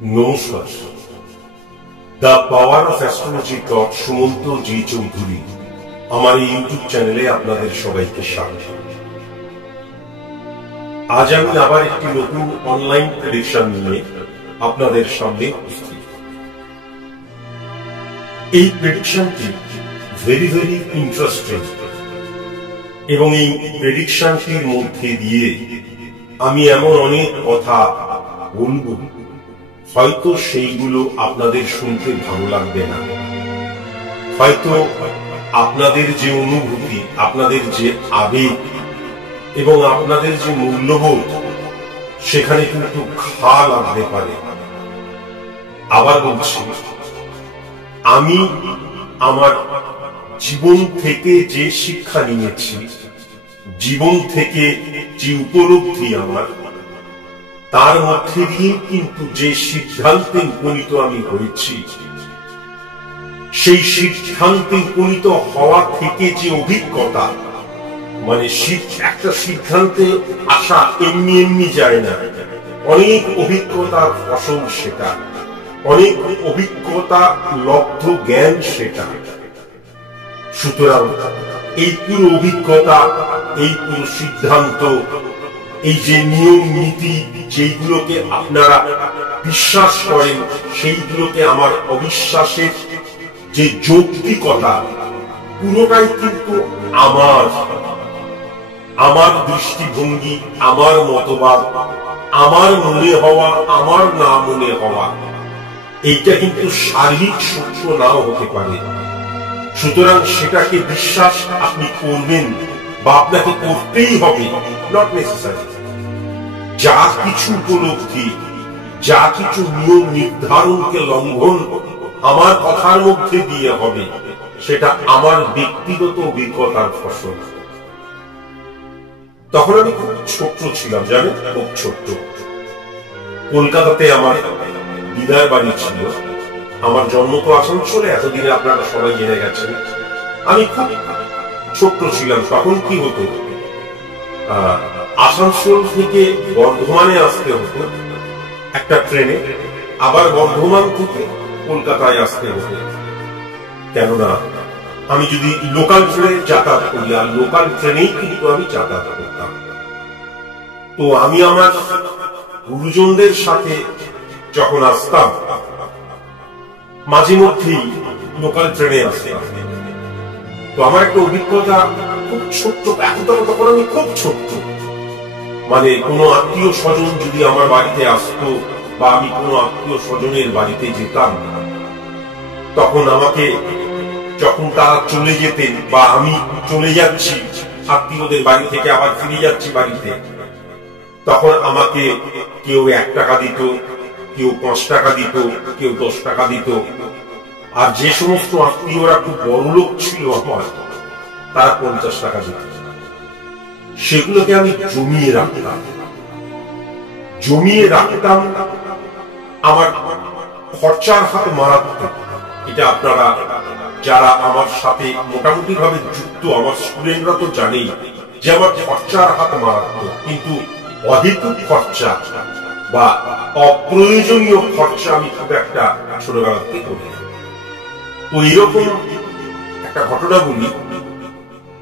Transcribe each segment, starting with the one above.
নমস্কার। The power of astrology dot Sumanta G Chowdhury আমার এই ইউটিউব চ্যানেলে আপনাদের সবাইকে স্বাগত। আজ আমি আবার একটি নতুন অনলাইন প্রেডিকশন নিয়ে আপনাদের সামনে উপস্থিত। এই প্রেডিকশনটি ভেরি ভেরি ইন্টারেস্টিং এবং এই প্রেডিকশনটির মধ্যে দিয়ে আমি এমন অনেক কথা বলবো, হয়তো সেইগুলো আপনাদের শুনতে ভালো লাগবে না, হয়তো আপনাদের যে অনুভূতি, আপনাদের যে আবেগ এবং আপনাদের যে মূল্যবোধ, সেখানে কিন্তু ঘা লাগতে পারে। আবার বলছি, আমি আমার জীবন থেকে যে শিক্ষা নিয়েছি, জীবন থেকে যে উপলব্ধি আমার, তার মধ্যে দিয়ে কিন্তু যে সিদ্ধান্তে উপনীত আমি হয়েছি, সেই সিদ্ধান্তে উপনীত হওয়া থেকে যে অভিজ্ঞতা, মানে একটা সিদ্ধান্তে আসা এমনি এমনি যায় না, অনেক অভিজ্ঞতার ফসল সেটা, অনেক অভিজ্ঞতা লব্ধ জ্ঞান সেটা। সুতরাং এই পুরো অভিজ্ঞতা, এই পুরো সিদ্ধান্ত, এই যে নিয়ম নীতি যেগুলোকে আপনারা বিশ্বাস করেন, সেইগুলোকে আমার অবিশ্বাসের যে যৌক্তিকতা, পুরোটাই কিন্তু আমার দৃষ্টিভঙ্গি, আমার মতবাদ, আমার মনে হওয়া, আমার না মনে হওয়া, এইটা কিন্তু শারীরিক সত্য নাও হতে পারে। সুতরাং সেটাকে বিশ্বাস আপনি করবেন বা আপনাকে করতেই হবে, নট নেসেসারি। যা কিছু উপলব্ধি, যা কিছু নিয়ম নির্ধারণকে লঙ্ঘন আমার কথার মধ্যে দিয়ে হবে, সেটা আমার ব্যক্তিগত অভিজ্ঞতার ফসল। তখন আমি খুব ছোট্ট ছিলাম, জানেন, খুব ছোট্ট। কলকাতাতে আমার দিদার বাড়ি ছিল। আমার জন্ম তো আসানসোলে, এতদিনে আপনারা সবাই জেনে গেছেন। আমি খুব ছোট্ট ছিলাম। তখন কি হতো, আসানসোল থেকে বর্ধমানে আসতে হতো একটা ট্রেনে, আবার বর্ধমান থেকে কলকাতায় আসতে হতো। কেননা আমি যদি লোকাল ট্রেনে যাতায়াত করি, আর লোকাল ট্রেনেই কিন্তু আমি যাতায়াত করতাম। তো আমি আমার গুরুজনদের সাথে যখন আসতাম, মাঝে মধ্যেই লোকাল ট্রেনে আসতাম। তো আমার একটা অভিজ্ঞতা, খুব ছোট্ট, তখন আমি খুব ছোট্ট, মানে কোনো আত্মীয় স্বজন যদি আমার বাড়িতে আসতো বা আমি কোনো আত্মীয় স্বজনের বাড়িতে যেতাম, তখন আমাকে, যখন তারা চলে যেতেন বা আমি চলে যাচ্ছি আত্মীয়দের বাড়ি থেকে আবার ফিরে যাচ্ছি বাড়িতে, তখন আমাকে কেউ 1 টাকা দিত, কেউ 5 টাকা দিত, কেউ 10 টাকা দিত। আর যে সমস্ত আত্মীয়রা খুব বড় লোক ছিল আমার, তারা 50 টাকা দিত। সেগুলোকে আমি জমিয়ে রাখতাম। আমার খরচার হাত মারাত্মক। এটা আপনারা যারা আমার সাথে মোটামুটি ভাবে যুক্ত, আমার স্টুডেন্টরা তো জানেই যে আমার খরচার হাত মারাত্মক। কিন্তু অহেতুক খরচা বা অপ্রয়োজনীয় খরচা আমি খুব একটা ছোটবেলাতে করি। তো এরকম একটা ঘটনা বলি,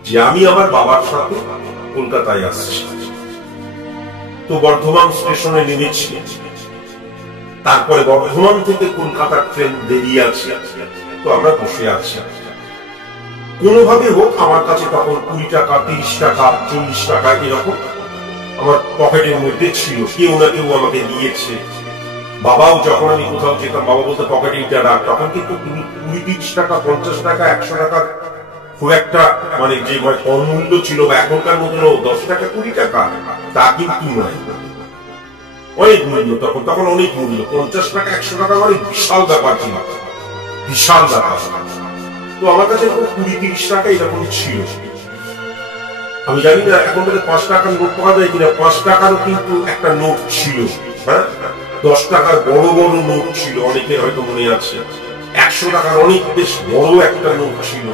যে আমি আমার বাবার সাথে কলকাতায় আসছি। তো বর্ধমান স্টেশনে নেমেছি। তারপরে বর্ধমান থেকে কলকাতার ট্রেন বেরিয়ে আছে। তো আমরা বসে আছি। কোনোভাবে হোক আমার কাছে তখন 20 টাকা, 30 টাকা, 40 টাকা এরকম আমার পকেটের মধ্যে ছিল। কেউ না কেউ আমাকে দিয়েছে। বাবাও যখন আমি কোথাও যেতাম, বাবা বলতে পকেটে এটা রাখ। তখন কিন্তু 20-30 টাকা, 50 টাকা, 100 টাকা খুব একটা মানে যে কম মূল্য ছিল, বা এখনকার মতো 10 টাকা 20 টাকা তা কিন্তু নয়, অনেক মূল্য। তখন অনেক মূল্য। 50 টাকা 100 টাকা মানে বিশাল ব্যাপার ছিল, বিশাল ব্যাপার। তো আমার কাছে 20-30 টাকা এরকম ছিল। আমি জানি না এখন 5 টাকার নোট পাওয়া যায় কিনা। 5 টাকারও কিন্তু একটা নোট ছিল, হ্যাঁ। 10 টাকার বড় বড় নোট ছিল, অনেকের হয়তো মনে আছে। 100 টাকার অনেক বেশ বড় একটা নোট ছিল।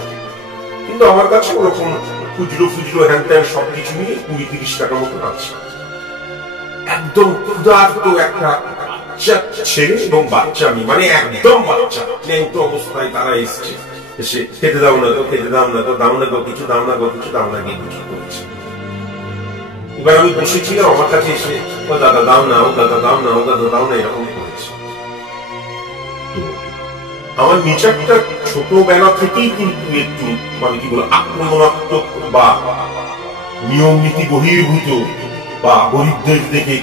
কিন্তু আমার কাছে ওরকম খুচরো হ্যান ত্যান সবকিছু নিয়ে 20-30 টাকার মতো আছে। একদম ক্ষুধার্ত একটা বাচ্চা ছেলে এবং বাচ্চা মেয়ে, মানে একদম বাচ্চা ন্যাংটো অবস্থায় তারা এসছে, এসে খেতে দাও না তো, খেতে দাও না তো, দাও না গো কিছু, দাও না গো কিছু, দাও না গিয়ে কিছু করছে। এবার আমি বসেছিলাম, আমার কাছে এসে ও দাদা দাও না, ও দাদা দাও না, ও দাদা দাও না, এরকম করেছে। আমার নেচারটা ছোটবেলা থেকেই কিন্তু একটু মানে কি বলবো আক্রমণাত্মক বা নিয়ম নীতি বহির্ভূত, বা গরিবদের দেখে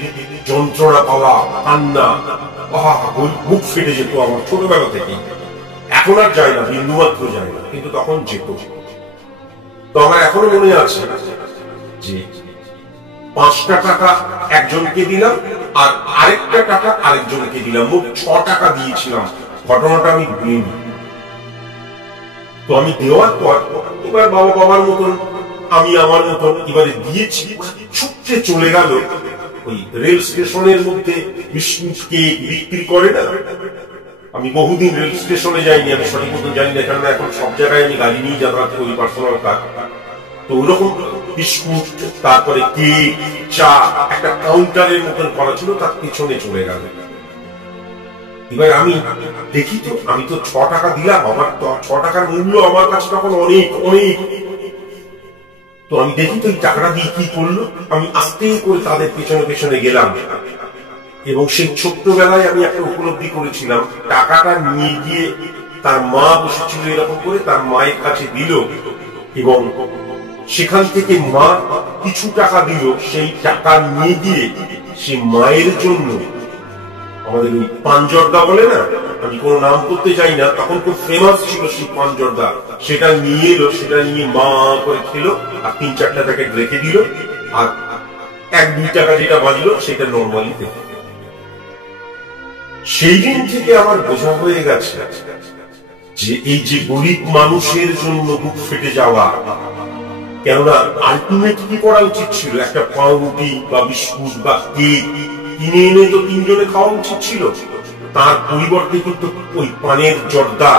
যন্ত্রণা পাওয়া, কান্না, বুক ফেটে যেত আমার ছোটবেলা থেকেই। এখন আর যায় না, বিন্দুমাত্র যায় না, কিন্তু তখন যেত। তো আমার এখনো মনে আছে যে 5টা টাকা একজনকে দিলাম আর আরেকটা টাকা আরেকজনকে দিলাম, মোট 6 টাকা দিয়েছিলাম। ঘটনাটা আমি ভুলিনি। তো আমি দেওয়ার পর এবার বাবার মতন আমি আমার মতন এবারে দিয়েছি, ছুটতে চলে গেল ওই রেল স্টেশনের মধ্যে বিস্কুট কেক বিক্রি করে না। আমি বহুদিন রেল স্টেশনে যাইনি, আমি সঠিক মতন জানি না, কারণ এখন সব জায়গায় আমি গাড়ি নিয়ে যাতায়াত করি, পার্সোনাল কার। তো ওরকম বিস্কুট, তারপরে কেক, চা একটা কাউন্টারের মতন করা ছিল, তার পিছনে চলে গেল। এবার আমি দেখি তো, আমি তো 6 টাকা দিলাম, আমার 6 টাকার মূল্য আমার কাছে তখন অনেক অনেক। তো আমি দেখি তো এই টাকাটা দিয়ে কি করলো। আমি আস্তে করে তাদের পেছনে পেছনে গেলাম, এবং সেই ছোট্টবেলায় আমি একটা উপলব্ধি করেছিলাম, টাকাটা নিয়ে গিয়ে তার মা বসেছিল এরকম করে, তার মায়ের কাছে দিল, এবং সেখান থেকে মা কিছু টাকা দিল। সেই টাকা নিয়ে গিয়ে সে মায়ের জন্য আমাদের ওই পাঞ্জর্দা বলে না, আমি কোনো নাম করতে চাই না, তখন খুব ফেমাস ছিল সেই পাঞ্জর্দা, সেটা নিয়ে এলো, সেটা নিয়ে মা করে খেলো, আর 3-4টা প্যাকেট রেখে দিল, আর 1-2 টাকা যেটা বাজলো সেটা নর্মালি দেখে। সেই দিন থেকে আমার বোঝা হয়ে গেছে যে এই যে গরিব মানুষের জন্য বুক ফেটে যাওয়া, কেননা আলটিমেট কি করা উচিত ছিল, একটা পাউরুটি বা বিস্কুট বা কেক কিনে এনে তো 3 জনে খাওয়া উচিত ছিল। তার পরিবর্তে কিন্তু ওই পানের জর্দা,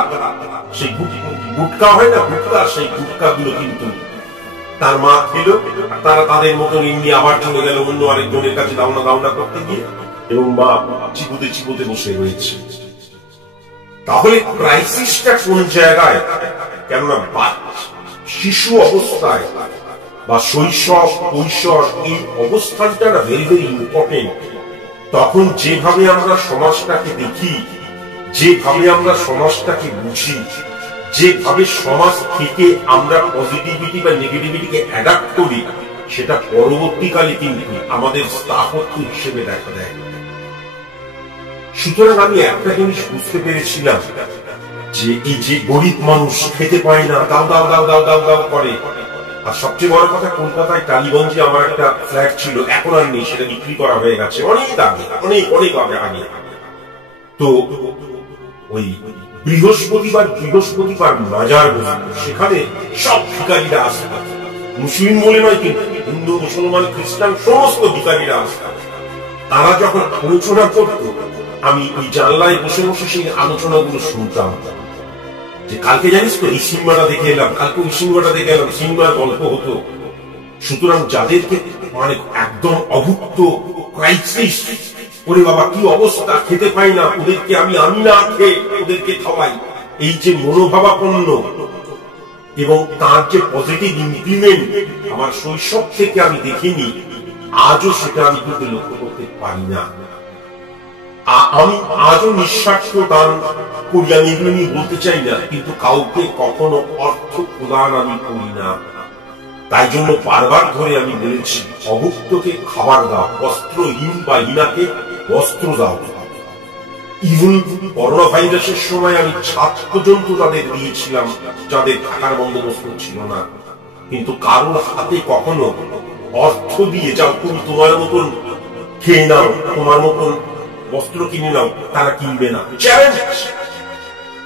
সেই গুটকা হয় না, গুটকা, সেই গুটকা গুলো কিন্তু তার মা খেলো, তারা তাদের মতন এমনি আবার চলে গেল অন্য আরেকজনের কাছে দাওনা দাওনা করতে গিয়ে, এবং মা চিপুতে চিপুতে বসে রয়েছে। তাহলে ক্রাইসিসটা কোন জায়গায়? কেননা শিশু অবস্থায় বা শৈশব কৈশোর, এই অবস্থানটা না ভেরি ভেরি ইম্পর্টেন্ট। তখন যেভাবে আমরা সমাজটাকে দেখি, যেভাবে আমরা সমাজটাকে বুঝি, যেভাবে সমাজ থেকে আমরা পজিটিভিটি বা নেগেটিভিটিকে অ্যাডাপ্ট করি, সেটা পরবর্তীকালে কিন্তু আমাদের স্থাপত্য হিসেবে দেখা দেয়। সুতরাং আমি একটা জিনিস বুঝতে পেরেছিলাম যে এই যে গরিব মানুষ খেতে পায় না, দাও দাও দাও দাও দাও দাও করে। আর সবচেয়ে বড় কথা, কলকাতায় টালিগঞ্জে আমার একটা ফ্ল্যাট ছিল, এখন আর নেই, সেটা বিক্রি করা হয়ে গেছে অনেক আগে, অনেক অনেক আগে। তো ওই বৃহস্পতিবার মাজার বসে, সেখানে সব ভিখারীরা আসে, মুসলিম বলে নয় কিন্তু, হিন্দু মুসলমান খ্রিস্টান সমস্ত ভিখারীরা আসে। তারা যখন আলোচনা করত, আমি ওই জানলায় বসে বসে সেই আলোচনাগুলো শুনতাম, যে কালকে জানিস তো এই সিনেমাটা দেখে এলাম, কালকে ওই সিনেমাটা দেখে এলাম, সিনেমার গল্প হতো। সুতরাং যাদেরকে মানে একদম অভুক্ত ক্রাইসিস, ওরে বাবা কি অবস্থা, খেতে পাই না, ওদেরকে আমি না খেয়ে ওদেরকে খাওয়াই, এই যে মনোভাবাপন্ন এবং তার যে পজিটিভ ইমপ্লিমেন্ট আমার শৈশব থেকে আমি দেখিনি, আজও সেটা আমি কিন্তু লক্ষ্য করতে পারি না। আমি আজও নিঃস্বার্থ দান করি, আমি এগুলো নিয়ে বলতে চাই না, কিন্তু কাউকে কখনো অর্থ প্রদান আমি করি না। তাই জন্য বারবার ধরে আমি বলেছি, অভুক্তকে খাবার দাও, বস্ত্রহীন বা হীনাকে বস্ত্র দাও। ইভেন করোনা ভাইরাসের সময় আমি ছাদ পর্যন্ত তাদের দিয়েছিলাম, যাদের থাকার বন্দোবস্ত ছিল না। কিন্তু কারোর হাতে কখনো অর্থ দিয়ে যাও, তুমি তোমার মতন খেয়ে নাও, তোমার মতন বস্ত্র কিনে নাও, তারা কিনবে না। চ্যালেঞ্জ।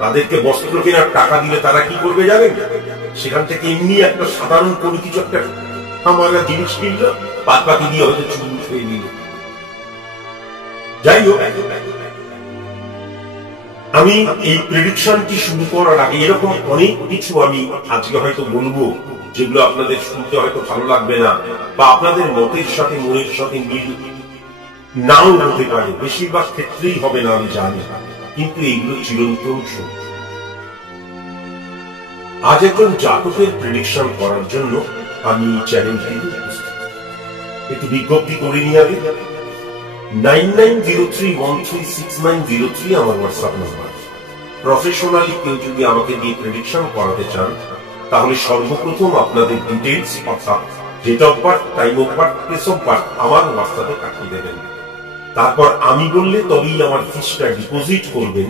তাদেরকে বস্ত্র কেনার টাকা দিলে তারা কি করবে জানেন? সেখান থেকে এমনি একটা সাধারণ কোনো কিছু একটা আমার জিনিস কিনলো, বাদ বাকি দিয়ে হয়তো চুল খেয়ে নিল। যাই হোক, আমি এই প্রেডিকশনটি শুরু করার আগে এরকম অনেক কিছু আমি আজকে হয়তো বলবো, যেগুলো আপনাদের শুনতে হয়তো ভালো লাগবে না, বা আপনাদের মতের সাথে মনের সাথে মিল নাও হতে পারে, বেশিরভাগ ক্ষেত্রেই হবে না আমি জানি, কিন্তু এইগুলো চিরন্তন সত্য। আজ একজন জাতকের প্রেডিকশন করার জন্য আমি চ্যানেলটি উপস্থিত। একটু বিজ্ঞপ্তি করে নিয়ে আগে 9903136903 আমার হোয়াটসঅ্যাপ নাম্বার। প্রফেশনালি কেউ যদি আমাকে দিয়ে প্রেডিকশন করাতে চান তাহলে সর্বপ্রথম আপনাদের ডিটেইলস অর্থাৎ date of birth, time of birth, place of birth আমার হোয়াটসঅ্যাপে পাঠিয়ে দেবেন। তারপর আমি বললে তবেই আমার ফিসটা ডিপোজিট করবেন।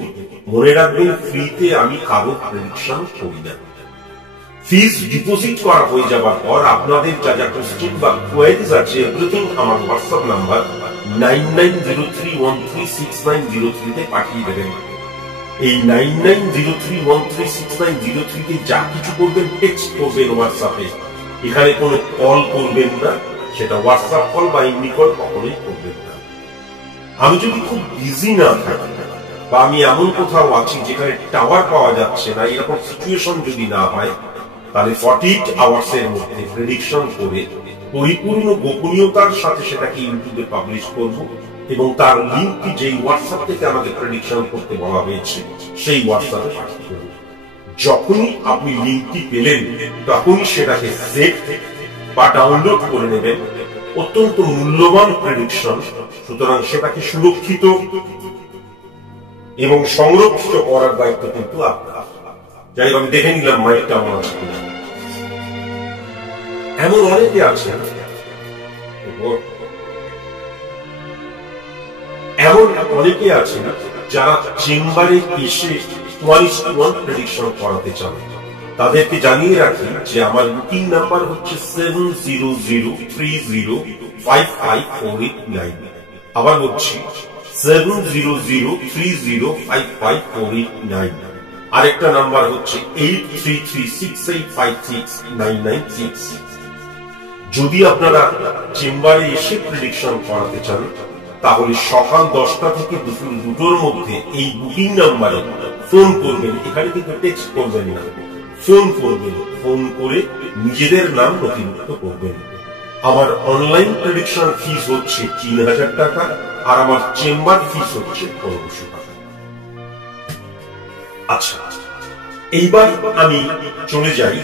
মনে রাখবেন, ফ্রিতে আমি কারো প্রেডিকশন করি না। ফিস ডিপোজিট করা হয়ে যাবার পর আপনাদের যা যা কোশ্চেন বা কোয়েরিজ আছে এভরিথিং আমার হোয়াটসঅ্যাপ নাম্বার 9903136903 তে পাঠিয়ে দেবেন। এই 9903136903 তে যা কিছু করবেন টেক্সট করবেন হোয়াটসঅ্যাপে। এখানে কোনো কল করবেন না, সেটা হোয়াটসঅ্যাপ কল বা এমনি কল কখনোই করবেন না। আমি যদি খুব বিজি না থাকি বা আমি এমন কোথাও আছি যেখানে টাওয়ার পাওয়া যাচ্ছে না, এরকম সিচুয়েশন যদি না হয়, তাহলে 48 আওয়ার্স এর মধ্যে প্রেডিকশন করে পরিপূর্ণ গোপনীয়তার সাথে সেটাকে ইউটিউবে পাবলিশ করব এবং তার লিঙ্কটি যেই হোয়াটসঅ্যাপ থেকে আমাকে প্রেডিকশন করতে বলা হয়েছে সেই হোয়াটসঅ্যাপে পাঠিয়ে দেব। যখনই আপনি লিঙ্কটি পেলেন তখনই সেটাকে সেভ বা ডাউনলোড করে নেবেন। অত্যন্ত মূল্যবান প্রেডিকশন, সুতরাং সেটাকে সুরক্ষিত এবং সংরক্ষিত করার দায়িত্ব কিন্তু আপনার। যাই হোক, আমি দেখে নিলাম মাইকটা আমার আছে কিনা। এমন অনেকে আছেন, যারা চেম্বারে এসে 1:1 প্রেডিকশন করাতে চান। তাদেরকে জানিয়ে রাখি যে আমার বুকিং নাম্বার হচ্ছে 7003055489। আবার বলছি 7003055489। আরেকটা নাম্বার হচ্ছে 8336856996। যদি আপনারা চেম্বারে এসে প্রেডিকশন করাতে চান তাহলে সকাল 10টা থেকে দুপুর 2টোর মধ্যে এই বুকিং নাম্বারে ফোন করবেন। এখানে কিন্তু টেক্সট করবেন না, ফোন করবেন। ফোন করে নিজেদের নাম নথিভুক্ত করবেন। আমার অনলাইন প্রেডিকশন ফিস হচ্ছে 3000 টাকা আর আমার চেম্বার ফিস হচ্ছে 1500 টাকা। আচ্ছা, এইবার আমি চলে যাই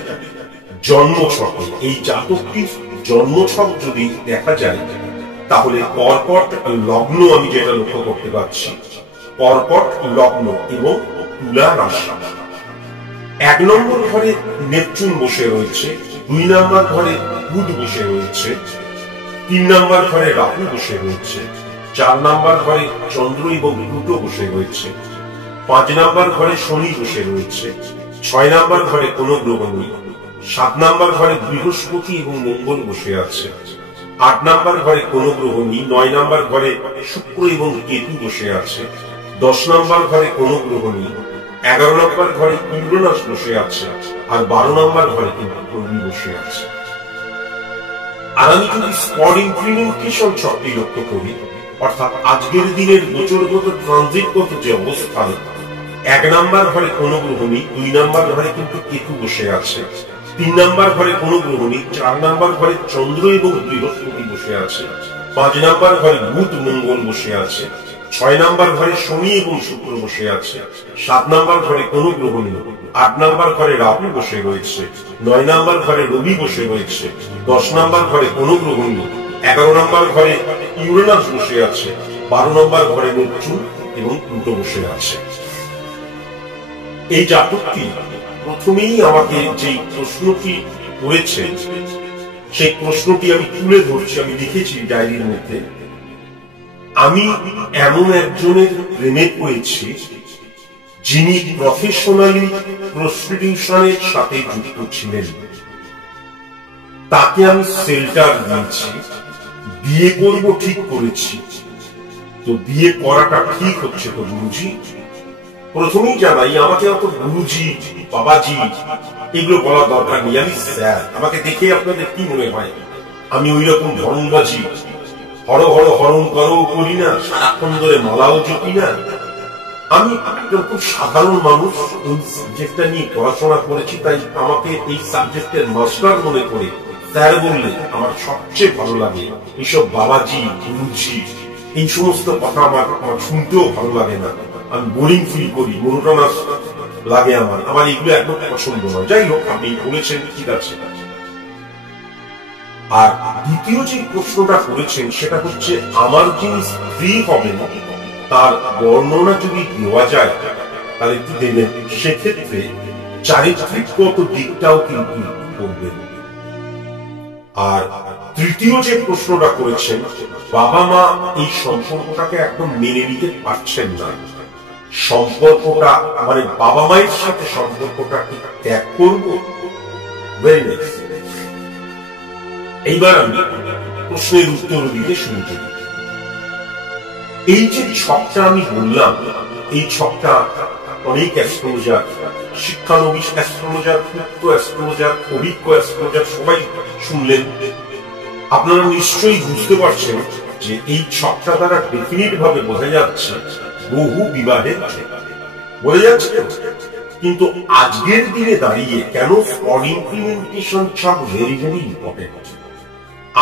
জন্মছকে। এই জাতকটির জন্মছক যদি দেখা যায় তাহলে কর্কট লগ্ন আমি যেটা লক্ষ্য করতে পারছি, কর্কট লগ্ন এবং তুলা রাশি। 1 নম্বর ঘরে নেপচুন বসে রয়েছে, 2 নম্বর ঘরে বুধ বসে রয়েছে, 3 নম্বর ঘরে রাহু বসে রয়েছে, 4 নম্বর ঘরে চন্দ্র এবং প্লুটো বসে রয়েছে, 5 নম্বর ঘরে শনি বসে রয়েছে, 6 নম্বর ঘরে কোনো গ্রহ নেই, 7 নম্বর ঘরে বৃহস্পতি এবং মঙ্গল বসে আছে, 8 নম্বর ঘরে কোনো গ্রহ নেই, 9 নম্বর ঘরে শুক্র এবং কেতু বসে আছে, 10 নম্বর ঘরে কোনো গ্রহ নেই, 11 নম্বর ঘরে ইউরেনাস বসে আছে, আর 12 নম্বর ঘরে কিন্তু রবি বসে আছে। আর আমি যদি স্পট ইমপ্লিমেন্টেশন ছকটি লক্ষ্য করি, অর্থাৎ আজকের দিনের গোচরগত ট্রানজিটগত যে অবস্থান, 1 নম্বর ঘরে কোনো গ্রহ নেই, 2 নম্বর ঘরে কিন্তু কেতু বসে আছে, 3 নম্বর ঘরে কোনো গ্রহ নেই, 4 নম্বর ঘরে চন্দ্র এবং বৃহস্পতি বসে আছে, 5 নম্বর ঘরে বুধ মঙ্গল বসে আছে, 6 নম্বর ঘরে শনি এবং শুক্র বসে আছে, 7 নম্বর ঘরে কোনো গ্রহ নেই, 8 নম্বর ঘরে রাহু বসে রয়েছে, 9 নম্বর ঘরে রবি বসে রয়েছে, 10 নম্বর ঘরে কোনো গ্রহ নেই, 11 নম্বর ঘরে ইউরেনাস বসে আছে, 12 নম্বর ঘরে নেপচুন এবং প্লুটো বসে আছে। এই জাতকটি প্রথমেই আমাকে যে প্রশ্নটি করেছে সেই প্রশ্নটি আমি তুলে ধরছি, আমি লিখেছি ডায়েরির মধ্যে। আমি এমন একজনের প্রেমে পড়েছি যিনি প্রফেশনালি প্রস্টিটিউশনের সাথে যুক্ত ছিলেন। তাকে আমি শেল্টার দিয়েছি, বিয়ে করব ঠিক করেছি। তো বিয়ে করাটা ঠিক হচ্ছে তো গুরুজি? প্রথমেই জানাই, আমাকে অত গুরুজি বাবাজি এগুলো বলার দরকার নেই। আমি স্যার, আমাকে দেখে আপনাদের কি মনে হয় আমি ওই রকম ধরনবাজি হর হর হরণ করও করি না, সারাক্ষণ ধরে মালাও জপি না। আমি একজন খুব সাধারণ মানুষ, এই সাবজেক্টটা নিয়ে পড়াশোনা করেছি, তাই আমাকে এই সাবজেক্টের মাস্টার মনে করে স্যার বললে আমার সবচেয়ে ভালো লাগে। এইসব বাবাজি গুরুজি এই সমস্ত কথা আমার শুনতেও ভালো লাগে না, আমি বোরিং ফিল করি, মনোটোনাস লাগে আমার এগুলো একদম পছন্দ নয়। যাই হোক, আপনি বলেছেন, ঠিক আছে। আর দ্বিতীয় যে প্রশ্নটা করেছেন সেটা হচ্ছে, আমার যিনি স্ত্রী হবেন তার বর্ণনা যদি দেওয়া যায় তাহলে একটু দেবেন, সেক্ষেত্রে চারিত্রিকগত দিকটাও কিন্তু করবেন। আর তৃতীয় যে প্রশ্নটা করেছেন, বাবা মা এই সম্পর্কটাকে একদম মেনে নিতে পারছেন না, সম্পর্কটা মানে বাবা মায়ের সাথে সম্পর্কটা কি ত্যাগ করবো? এইবার আমি প্রশ্নের উত্তর দিতে শুরু করি। এই যে ছকটা আমি বললাম, এই ছকটা অনেক অ্যাস্ট্রোলজার, শিক্ষানবিশ অ্যাস্ট্রোলজার, মুক্ত অ্যাস্ট্রোলজার, অভিজ্ঞ অ্যাস্ট্রোলজার সবাই শুনলেন। আপনারা নিশ্চয়ই বুঝতে পারছেন যে এই ছকটা দ্বারা ডেফিনিট ভাবে বোঝা যাচ্ছে বহু বিবাহের বোঝা যাচ্ছে। কিন্তু আজকের দিনে দাঁড়িয়ে কেন ফর ইমপ্লিমেন্টেশন ছক ভেরি ভেরি ইম্পর্টেন্ট।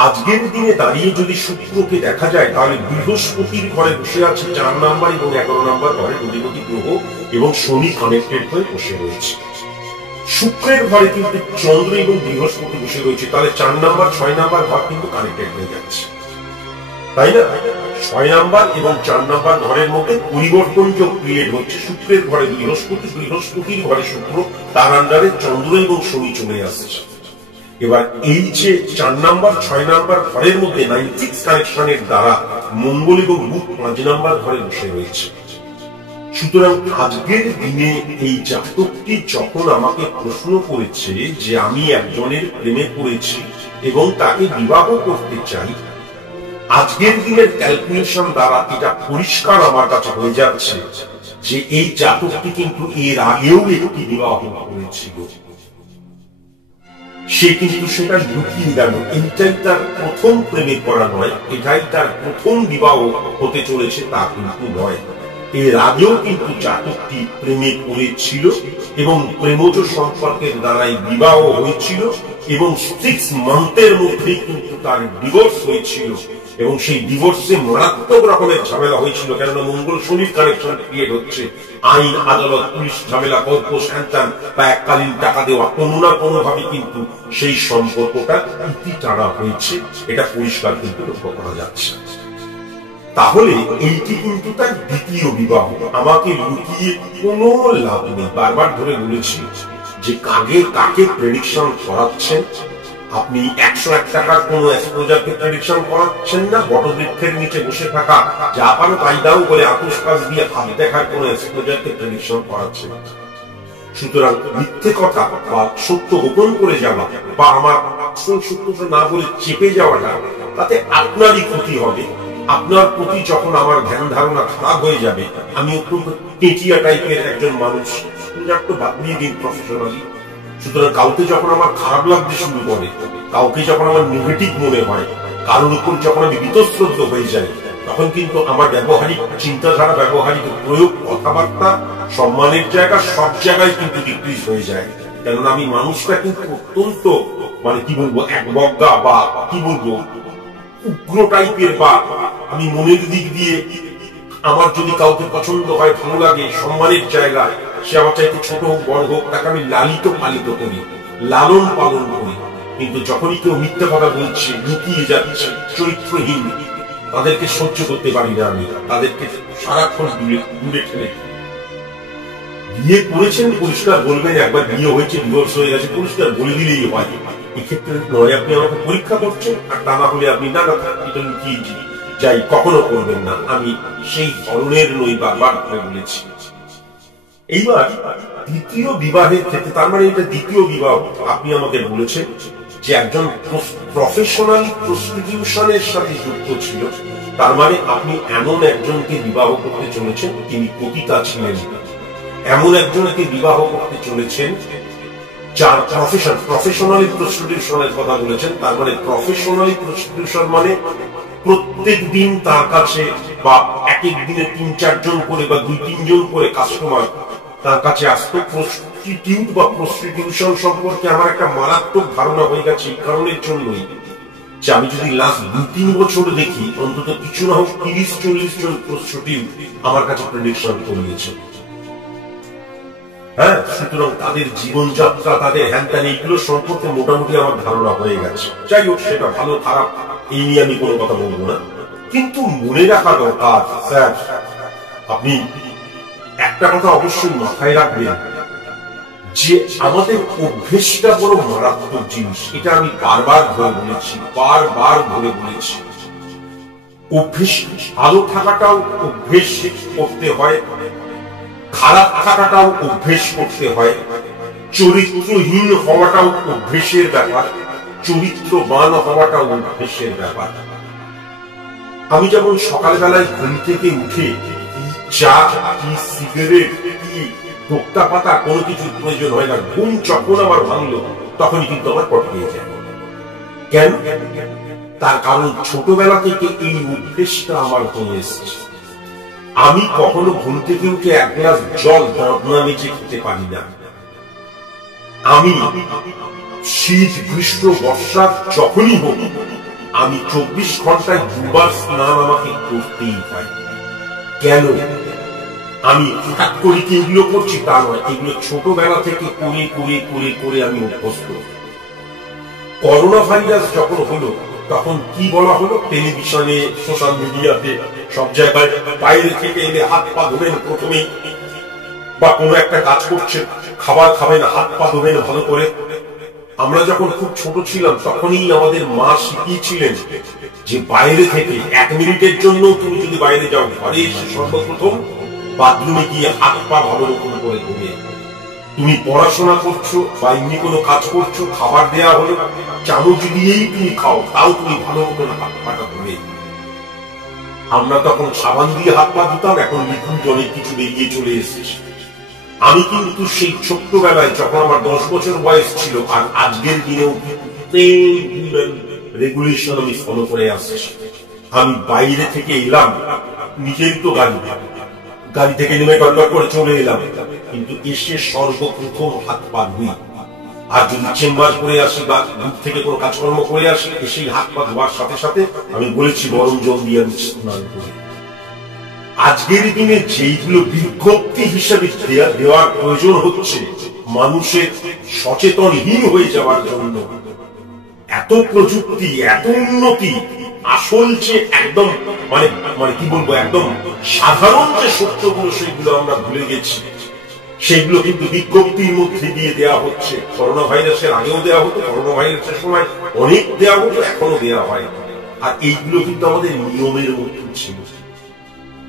আজকের দিনে দাঁড়িয়ে যদি শুক্রকে দেখা যায় তাহলে বৃহস্পতির ঘরে বসে আছে 4 নাম্বার এবং 11 নাম্বার ঘরে অধিপতি গ্রহ এবং শনি কানেক্টেড হয়ে বসে রয়েছে। শুক্রের ঘরে কিন্তু চন্দ্র এবং বৃহস্পতি বসে রয়েছে, তাহলে 4 নাম্বার 6 নাম্বার ঘর কিন্তু কানেক্টেড হয়ে যাচ্ছে, তাই না? 6 নাম্বার এবং 4 নাম্বার ঘরের মধ্যে পরিবর্তন যোগ ক্রিয়েট হচ্ছে। শুক্রের ঘরে বৃহস্পতি, বৃহস্পতির ঘরে শুক্র, তার আন্ডারে চন্দ্র এবং শনি চলে আসছে। এবার এই যে 4 নাম্বার 6 নাম্বার ঘরের মধ্যে 96 কানেকশনের দ্বারা মঙ্গল এবং বুধ 5 নাম্বার ঘরে বসে রয়েছে। সুতরাং আজকের দিনে এই জাতকটি যখন আমাকে প্রশ্ন করেছে যে আমি একজনের প্রেমে পড়েছি এবং তাকে বিবাহ করতে চাই, আজকের দিনের ক্যালকুলেশন দ্বারা এটা পরিষ্কার আমার কাছে হয়ে যাচ্ছে যে এই জাতকটি কিন্তু এর আগেও একটি বিবাহ করেছিল। সে কিন্তু সেটা লুকিয়ে গেল। এটাই তার প্রথম প্রেমে পড়া নয়, এটাই তার প্রথম বিবাহ হতে চলেছে তা কিন্তু নয়। এর আগেও কিন্তু জাতকটি প্রেমে পড়েছিল এবং প্রেমজ সম্পর্কের দ্বারাই বিবাহ হয়েছিল এবং 6 মান্থের মধ্যেই কিন্তু তার ডিভোর্স হয়েছিল এবং সেই ডিভোর্সে মারাত্মক রকমের ঝামেলা হয়েছিল। কেননা মঙ্গল শনির কানেকশন ক্রিয়েট হচ্ছে, আইন আদালত পুলিশ ঝামেলা, গল্প সন্তান বা এককালীন টাকা দেওয়া, কোনো না কোনো ভাবে কিন্তু সেই সম্পর্কটা ইতি টানা হয়েছে, এটা পরিষ্কার কিন্তু লক্ষ্য করা যাচ্ছে। তাহলে এইটি কিন্তু তার দ্বিতীয় বিবাহ। আমাকে লুকিয়ে কোনো লাভ নেই, বারবার ধরে বলেছি যে কাকে প্রেডিকশন করাচ্ছেন আপনি। 101 টাকার কোন অ্যাস্ট্রোলজারকে প্রেডিকশন করাচ্ছেন না, বটবৃক্ষের নিচে বসে থাকা যা পারো তাই দাও বলে আতুশ কাজ দিয়ে হাত দেখার কোন অ্যাস্ট্রোলজারকে প্রেডিকশন করাচ্ছেন না। সুতরাং মিথ্যে কথা বা সত্য গোপন করে যাওয়া বা আমার সত্যটা না বলে চেপে যাওয়াটা, তাতে আপনারই ক্ষতি হবে। আপনার প্রতি যখন আমার ধ্যান ধারণা খারাপ হয়ে যাবে, আমি অত্যন্ত কেটিয়া টাইপের একজন মানুষ, একটু বাদ দিয়ে দিন প্রফেশনালি। সুতরাং কাউকে যখন আমার খারাপ লাগতে শুরু করে, কাউকে যখন আমার নেগেটিভ মনে হয়, কারোর উপর যখন আমি বীতশ্রদ্ধ হয়ে যাই, তখন কিন্তু আমার ব্যবহারিক চিন্তাধারা, ব্যবহারিক প্রয়োগ, কথাবার্তা, সম্মানের জায়গা সব জায়গায় কিন্তু ডিক্রিজ হয়ে যায়। কেননা আমি মানুষটা কিন্তু অত্যন্ত মানে কি বলবো, একবজ্ঞা বা কি বলবো উগ্র টাইপের, বা আমি মনের দিক দিয়ে আমার যদি কাউকে পছন্দ হয়, ভালো লাগে, সম্মানের জায়গা, সে আমার চাইতে ছোট হোক বড় হোক, তাকে আমি লালিত পালিত করি, লালন পালন করি। কিন্তু যখনই কেউ মিথ্যা কথা বলছে, লুকিয়ে যাচ্ছে, চরিত্রহীন, তাদেরকে সহ্য করতে পারি না আমি, তাদেরকে সারাক্ষণ দূরে ঠেলে। বিয়ে করেছেন পরিষ্কার বলবেন, একবার বিয়ে হয়েছে ডিভোর্স হয়ে গেছে পরিষ্কার বলে দিলেই হয়। এক্ষেত্রে নয় আপনি আমাকে পরীক্ষা করছেন, আর তা না হলে আপনি না এটা লুকিয়ে যাই কখনো করবেন না। আমি সেই ধরনের নই, বারবার করে বলেছি। এইবার দ্বিতীয় বিবাহের ক্ষেত্রে, তার মানে এটা দ্বিতীয় বিবাহ। আপনি আমাকে বলেছেন যে একজন প্রফেশনাল প্রস্টিটিউশনের সাথে যুক্ত ছিল, তার মানে আপনি এমন একজনকে বিবাহ করতে চলেছেন তিনি পতিতা ছিলেন, এমন একজনকে বিবাহ করতে চলেছেন যার প্রফেশনালি প্রস্টিটিউশনের কথা বলেছেন। তার মানে প্রফেশনালি প্রস্টিটিউশন মানে প্রত্যেক দিন তার কাছে বা এক এক দিনে 3-4 জন করে বা 2-3 জন করে কাস্টমার তার কাছে আসতো। প্রস্টিটিউট বা প্রস্টিটিউশন সম্পর্কে আমার একটা মারাত্মক ধারণা হয়ে গেছে এই কারণের জন্যই যে আমি যদি লাস্ট 2-3 বছর দেখি, অন্তত কিছু না হোক 30-40 জন প্রস্তুতি আমার কাছে প্রেডিকশন করিয়েছে। হ্যাঁ, সুতরাং তাদের জীবনযাত্রা, তাদের হ্যান এইগুলো সম্পর্কে মোটামুটি আমার ধারণা হয়ে গেছে। যাই হোক, সেটা ভালো খারাপ এই নিয়ে আমি কোনো কথা বলবো না, কিন্তু মনে রাখা দরকার স্যার, আপনি একটা কথা অবশ্যই মাথায় রাখবেন যে আমাদের অভ্যেসটা বড় মারাত্মক জিনিস। এটা আমি বারবার ধরে বলেছি। অভ্যেস ভালো থাকাটাও অভ্যেস করতে হয়, খারাপ থাকাটাও অভ্যেস করতে হয়, চরিত্রহীন হওয়াটাও অভ্যেসের ব্যাপার, চরিত্রবান হওয়াটাও অভ্যেসের ব্যাপার। আমি যেমন সকালবেলায় ঘুম থেকে উঠে চা কি সিগারেট কি ভোক্তা পাতা কোনো কিছুর প্রয়োজন হয় না, ঘুম যখন আমার ভাঙলো তখনই কিন্তু আমার পট পেয়ে যায়। কেন? তার কারণ ছোটবেলা থেকে এই অভ্যেসটা আমার হয়ে এসেছে। আমি কখনো ঘুম থেকে উঠে এক গ্লাস জল না নিচে খেতে পারি না। আমি শীত গ্রীষ্ম বর্ষা যখনই হোক, আমি 24 ঘন্টায় 2 বার স্নান আমাকে করতেই হয়। কেন? আমি হঠাৎ করে কি এগুলো করছি তা নয়, এগুলো ছোটবেলা থেকে করে আমি অভ্যস্ত। করোনা ভাইরাস যখন হলো তখন কি বলা হলো, টেলিভিশনে, সোশ্যাল মিডিয়াতে, সব জায়গায় বাইরে থেকে এলে হাত পা ধোবেন প্রথমে, বা কোনো একটা কাজ করছেন, খাবার খাবেন, হাত পা ধোবেন ভালো করে। আমরা যখন খুব ছোট ছিলাম তখনই আমাদের মা শিখিয়েছিলেন যে বাইরে থেকে 1 মিনিটের জন্য তুমি যদি বাইরে যাও, ঘরে এসে সর্বপ্রথম বাথরুমে গিয়ে হাত পা ভালো রকম করে ধোবে। তুমি পড়াশোনা করছো বা এমনি কোনো কাজ করছো, খাবার দেওয়া হলো, চামচ দিয়েই তুমি খাও, তাও তুমি ভালো মতন হাত পাটা ধোবে। আমরা তখন সাবান দিয়ে হাত পা ধুতাম, এখন লিকুইড অনেক কিছু বেরিয়ে চলে এসেছে। আমি কিন্তু সেই ছোট্টবেলায় যখন আমার 10 বছর বয়স ছিল, আর আজকের দিনেও রেগুলেশন আমি ফলো করে আসছি। আমি বাইরে থেকে এলাম, নিজের তো গাড়ি থেকে নেমে গড়গড় করে চলে এলাম, কিন্তু এসে সর্বপ্রথম হাত পা ধুই। আর যদি চেম্বার করে আসি বা দূর থেকে কোনো কাজকর্ম করে আসি, এসেই হাত পা ধোয়ার সাথে সাথে আমি বলেছি গরম জল দিয়ে আমি স্নান করি। আজকের দিনে যেইগুলো বিজ্ঞপ্তি হিসেবে দেওয়ার প্রয়োজন হচ্ছে মানুষের সচেতনহীন হয়ে যাওয়ার জন্য, এত প্রযুক্তি, এত উন্নতি, আসল যে একদম মানে কি বলবো, একদম সাধারণ যে সত্যগুলো সেগুলো আমরা ভুলে গেছি। সেগুলো কিন্তু বিজ্ঞপ্তির মধ্যে দিয়ে দেওয়া হচ্ছে। করোনা ভাইরাসের আগেও দেওয়া হতো, করোনা ভাইরাসের সময় অনেক দেওয়া হতো, এখনো দেওয়া হয়। আর এইগুলো কিন্তু আমাদের নিয়মের মধ্যে ছিল।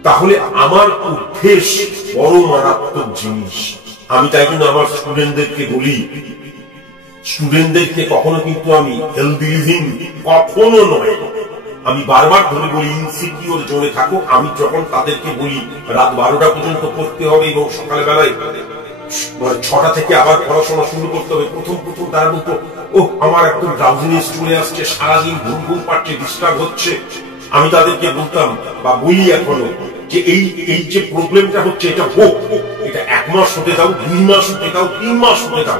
তাহলে আমার অভ্যেস বড় মারাত্মক জিনিস। আমি তাই কিন্তু আমার স্টুডেন্টদেরকে বলি, স্টুডেন্টদেরকে কখনো কিন্তু আমি হেলদি লিভিং কখনো নয়, আমি বারবার ধরে বলি ইনসিকিউর জোনে থাকো। আমি যখন তাদেরকে বলি রাত 12টা পর্যন্ত পড়তে হবে এবং সকালবেলায় 6টা থেকে আবার পড়াশোনা শুরু করতে হবে, প্রথম তারা বলতো ও আমার একদম ড্রাউজিনেস চলে আসছে, সারাদিন ঘুম পাচ্ছে, ডিস্টার্ব হচ্ছে। আমি তাদেরকে বলতাম বা বলি এখনো যে এই যে প্রবলেমটা হচ্ছে, এটা হোক, এটা 1 মাস হতে দাও, 2 মাস হতে দাও, 3 মাস হতে দাও,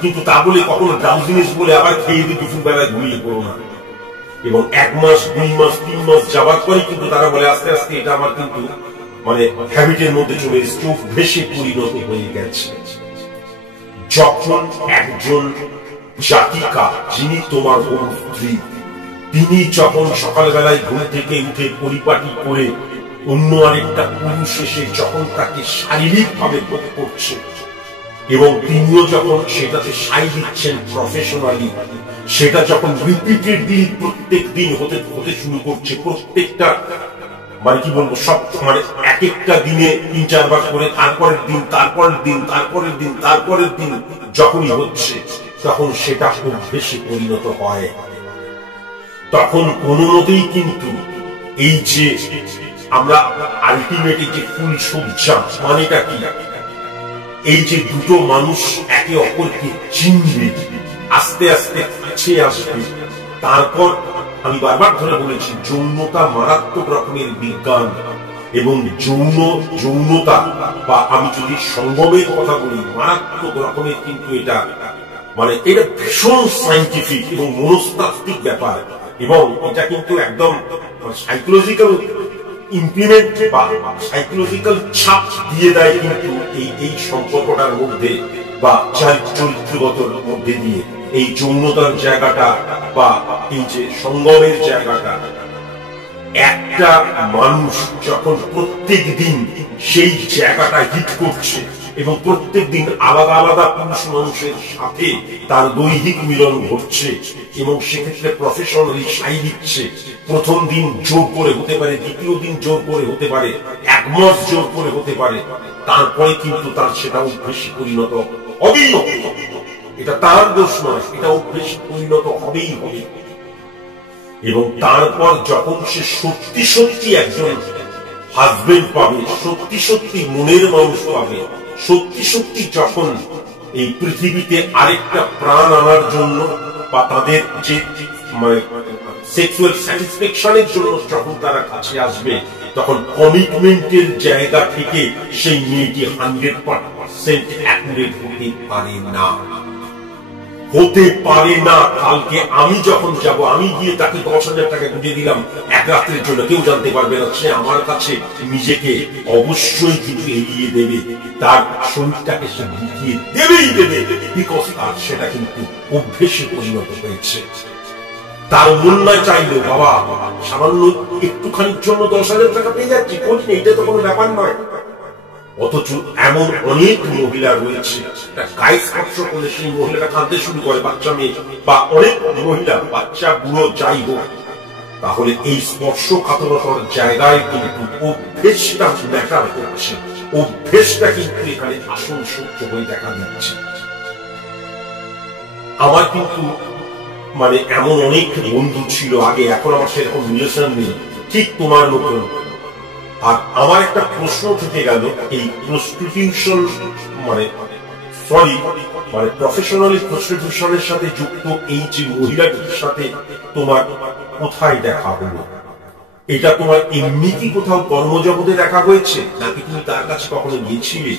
কিন্তু তা বলে কখনো ড্রাউজিনেস বলে আবার খেয়ে দিয়ে দুপুর বেলায় ঘুমিয়ে পড়ো না। এবং 1 মাস 2 মাস 3 মাস যাবার পরে কিন্তু তারা বলে আস্তে আস্তে এটা আমার কিন্তু হ্যাবিটের মধ্যে চলে এসেছে, অভ্যেসে পরিণত হয়ে গেছে। যখন একজন জাতিকা, যিনি তোমার স্ত্রী, তিনি যখন সকালবেলায় ঘুম থেকে উঠে পরিপাটি করে অন্য আরেকটা পুরুষ এসে যখন তাকে শারীরিক ভাবে ভোগ করছে এবং তিনিও যখন সেটাতে সাই দিচ্ছেন প্রফেশনালি, সেটা যখন রিপিটেড দিন প্রত্যেক দিন হতে শুরু করছে, প্রত্যেকটা কি বলবো, সব এক একটা দিনে 3-4 বার করে, তারপরের দিন যখনই হচ্ছে, তখন সেটা অভ্যেসে পরিণত হয়। তখন কোনো মতেই কিন্তু এই যে আমরা আলটিমেটলি যে ফুল সজ্জা মানেটা কি, এই যে দুটো মানুষ একে অপরকে চিনবে, আস্তে আস্তে কাছে আসবে, তারপর আমি বারবার ধরে বলেছি যৌনতা মারাত্মক রকমের বিজ্ঞান, এবং যৌনতা বা আমি যদি সঙ্গমের কথা বলি, মারাত্মক রকমের কিন্তু এটা এটা ভীষণ সাইন্টিফিক এবং মনস্তাত্ত্বিক ব্যাপার। এবং এটা কিন্তু একদম সাইকোলজিক্যাল ইমপ্লিমেন্ট বা সাইকোলজিক্যাল ছাপ দিয়ে দেয় কিন্তু এই সম্পর্কটার মধ্যে বা চরিত্রগতর মধ্যে দিয়ে এই যৌনতার জায়গাটা বা এই যে সঙ্গমের জায়গাটা। একটা মানুষ যখন প্রত্যেক দিন সেই জায়গাটা হিট করছে এবং প্রত্যেক দিন আলাদা আলাদা পুরুষ মানুষের সাথে তার দৈহিক মিলন ঘটছে এবং সেক্ষেত্রে প্রফেশনালি সাই দিচ্ছে, প্রথম দিন জোর করে হতে পারে, দ্বিতীয় দিন জোর করে হতে পারে, এক মাস জোর করে হতে পারে, তারপরে কিন্তু তার সেটা অভ্যেসে পরিণত হবেই হবে। এটা তার দোষ নয়, এটা অভ্যেসে পরিণত হবেই হবে। এবং তারপর যখন সে সত্যি সত্যি একজন হাজবেন্ড পাবে, সত্যি সত্যি মনের মানুষ পাবে, সত্যি সত্যি যখন এই পৃথিবীতে আরেকটা প্রাণ আনার জন্য বা তাদের যে সেক্সুয়াল স্যাটিসফ্যাকশনের জন্য যখন তারা কাছে আসবে, তখন কমিটমেন্টের জায়গা থেকে সেই মেয়েটি 100% অ্যাকুরেট হতে পারে না, হতে পারে না। কালকে আমি যখন যাব, আমি গিয়ে তাকে 10,000 টাকা গুঁজে দিলাম এক রাত্রের জন্য, কেউ জানতে পারবে না। সে আমার কাছে নিজেকে অবশ্যই কিছু এগিয়ে দেবে, তার শরীরটাকে সে ঢুকিয়ে দেবেই দেবে, বিকজ তার সেটা কিন্তু অভ্যেসে পরিণত হয়েছে। তার মন না চাইলে বাবা সামান্য একটুখানির জন্য 10,000 টাকা পেয়ে যাচ্ছি, খোঁজ নেই, এটা তো কোনো ব্যাপার নয়। অথচ এমন অনেক মহিলা রয়েছে গায়ে স্পর্শ করলে সেই মহিলাটা কাঁদতে শুরু করে, বাচ্চা মেয়ে বা অনেক মহিলা, বাচ্চা বুড়ো যাই হোক। তাহলে এই স্পর্শকাতরতার জায়গায় কিন্তু অভ্যেসটা ম্যাটার করছে, অভ্যেসটা কিন্তু এখানে আসল সত্য হয়ে দেখা দিচ্ছে। আমার কিন্তু এমন অনেক বন্ধু ছিল আগে, এখন আমার সেরকম রিলেশন নেই, ঠিক তোমার মতন। আর আমার একটা প্রশ্ন থেকে গেল, এই প্রস্টিটিউশন প্রফেশনালি প্রস্টিটিউশনের সাথে যুক্ত এই যে মহিলাটির সাথে তোমার কোথায় দেখা হলো? এটা তোমার এমনি কি কোথাও কর্মজগতে দেখা হয়েছে, নাকি তুমি তার কাছে কখনো গিয়েছিলে?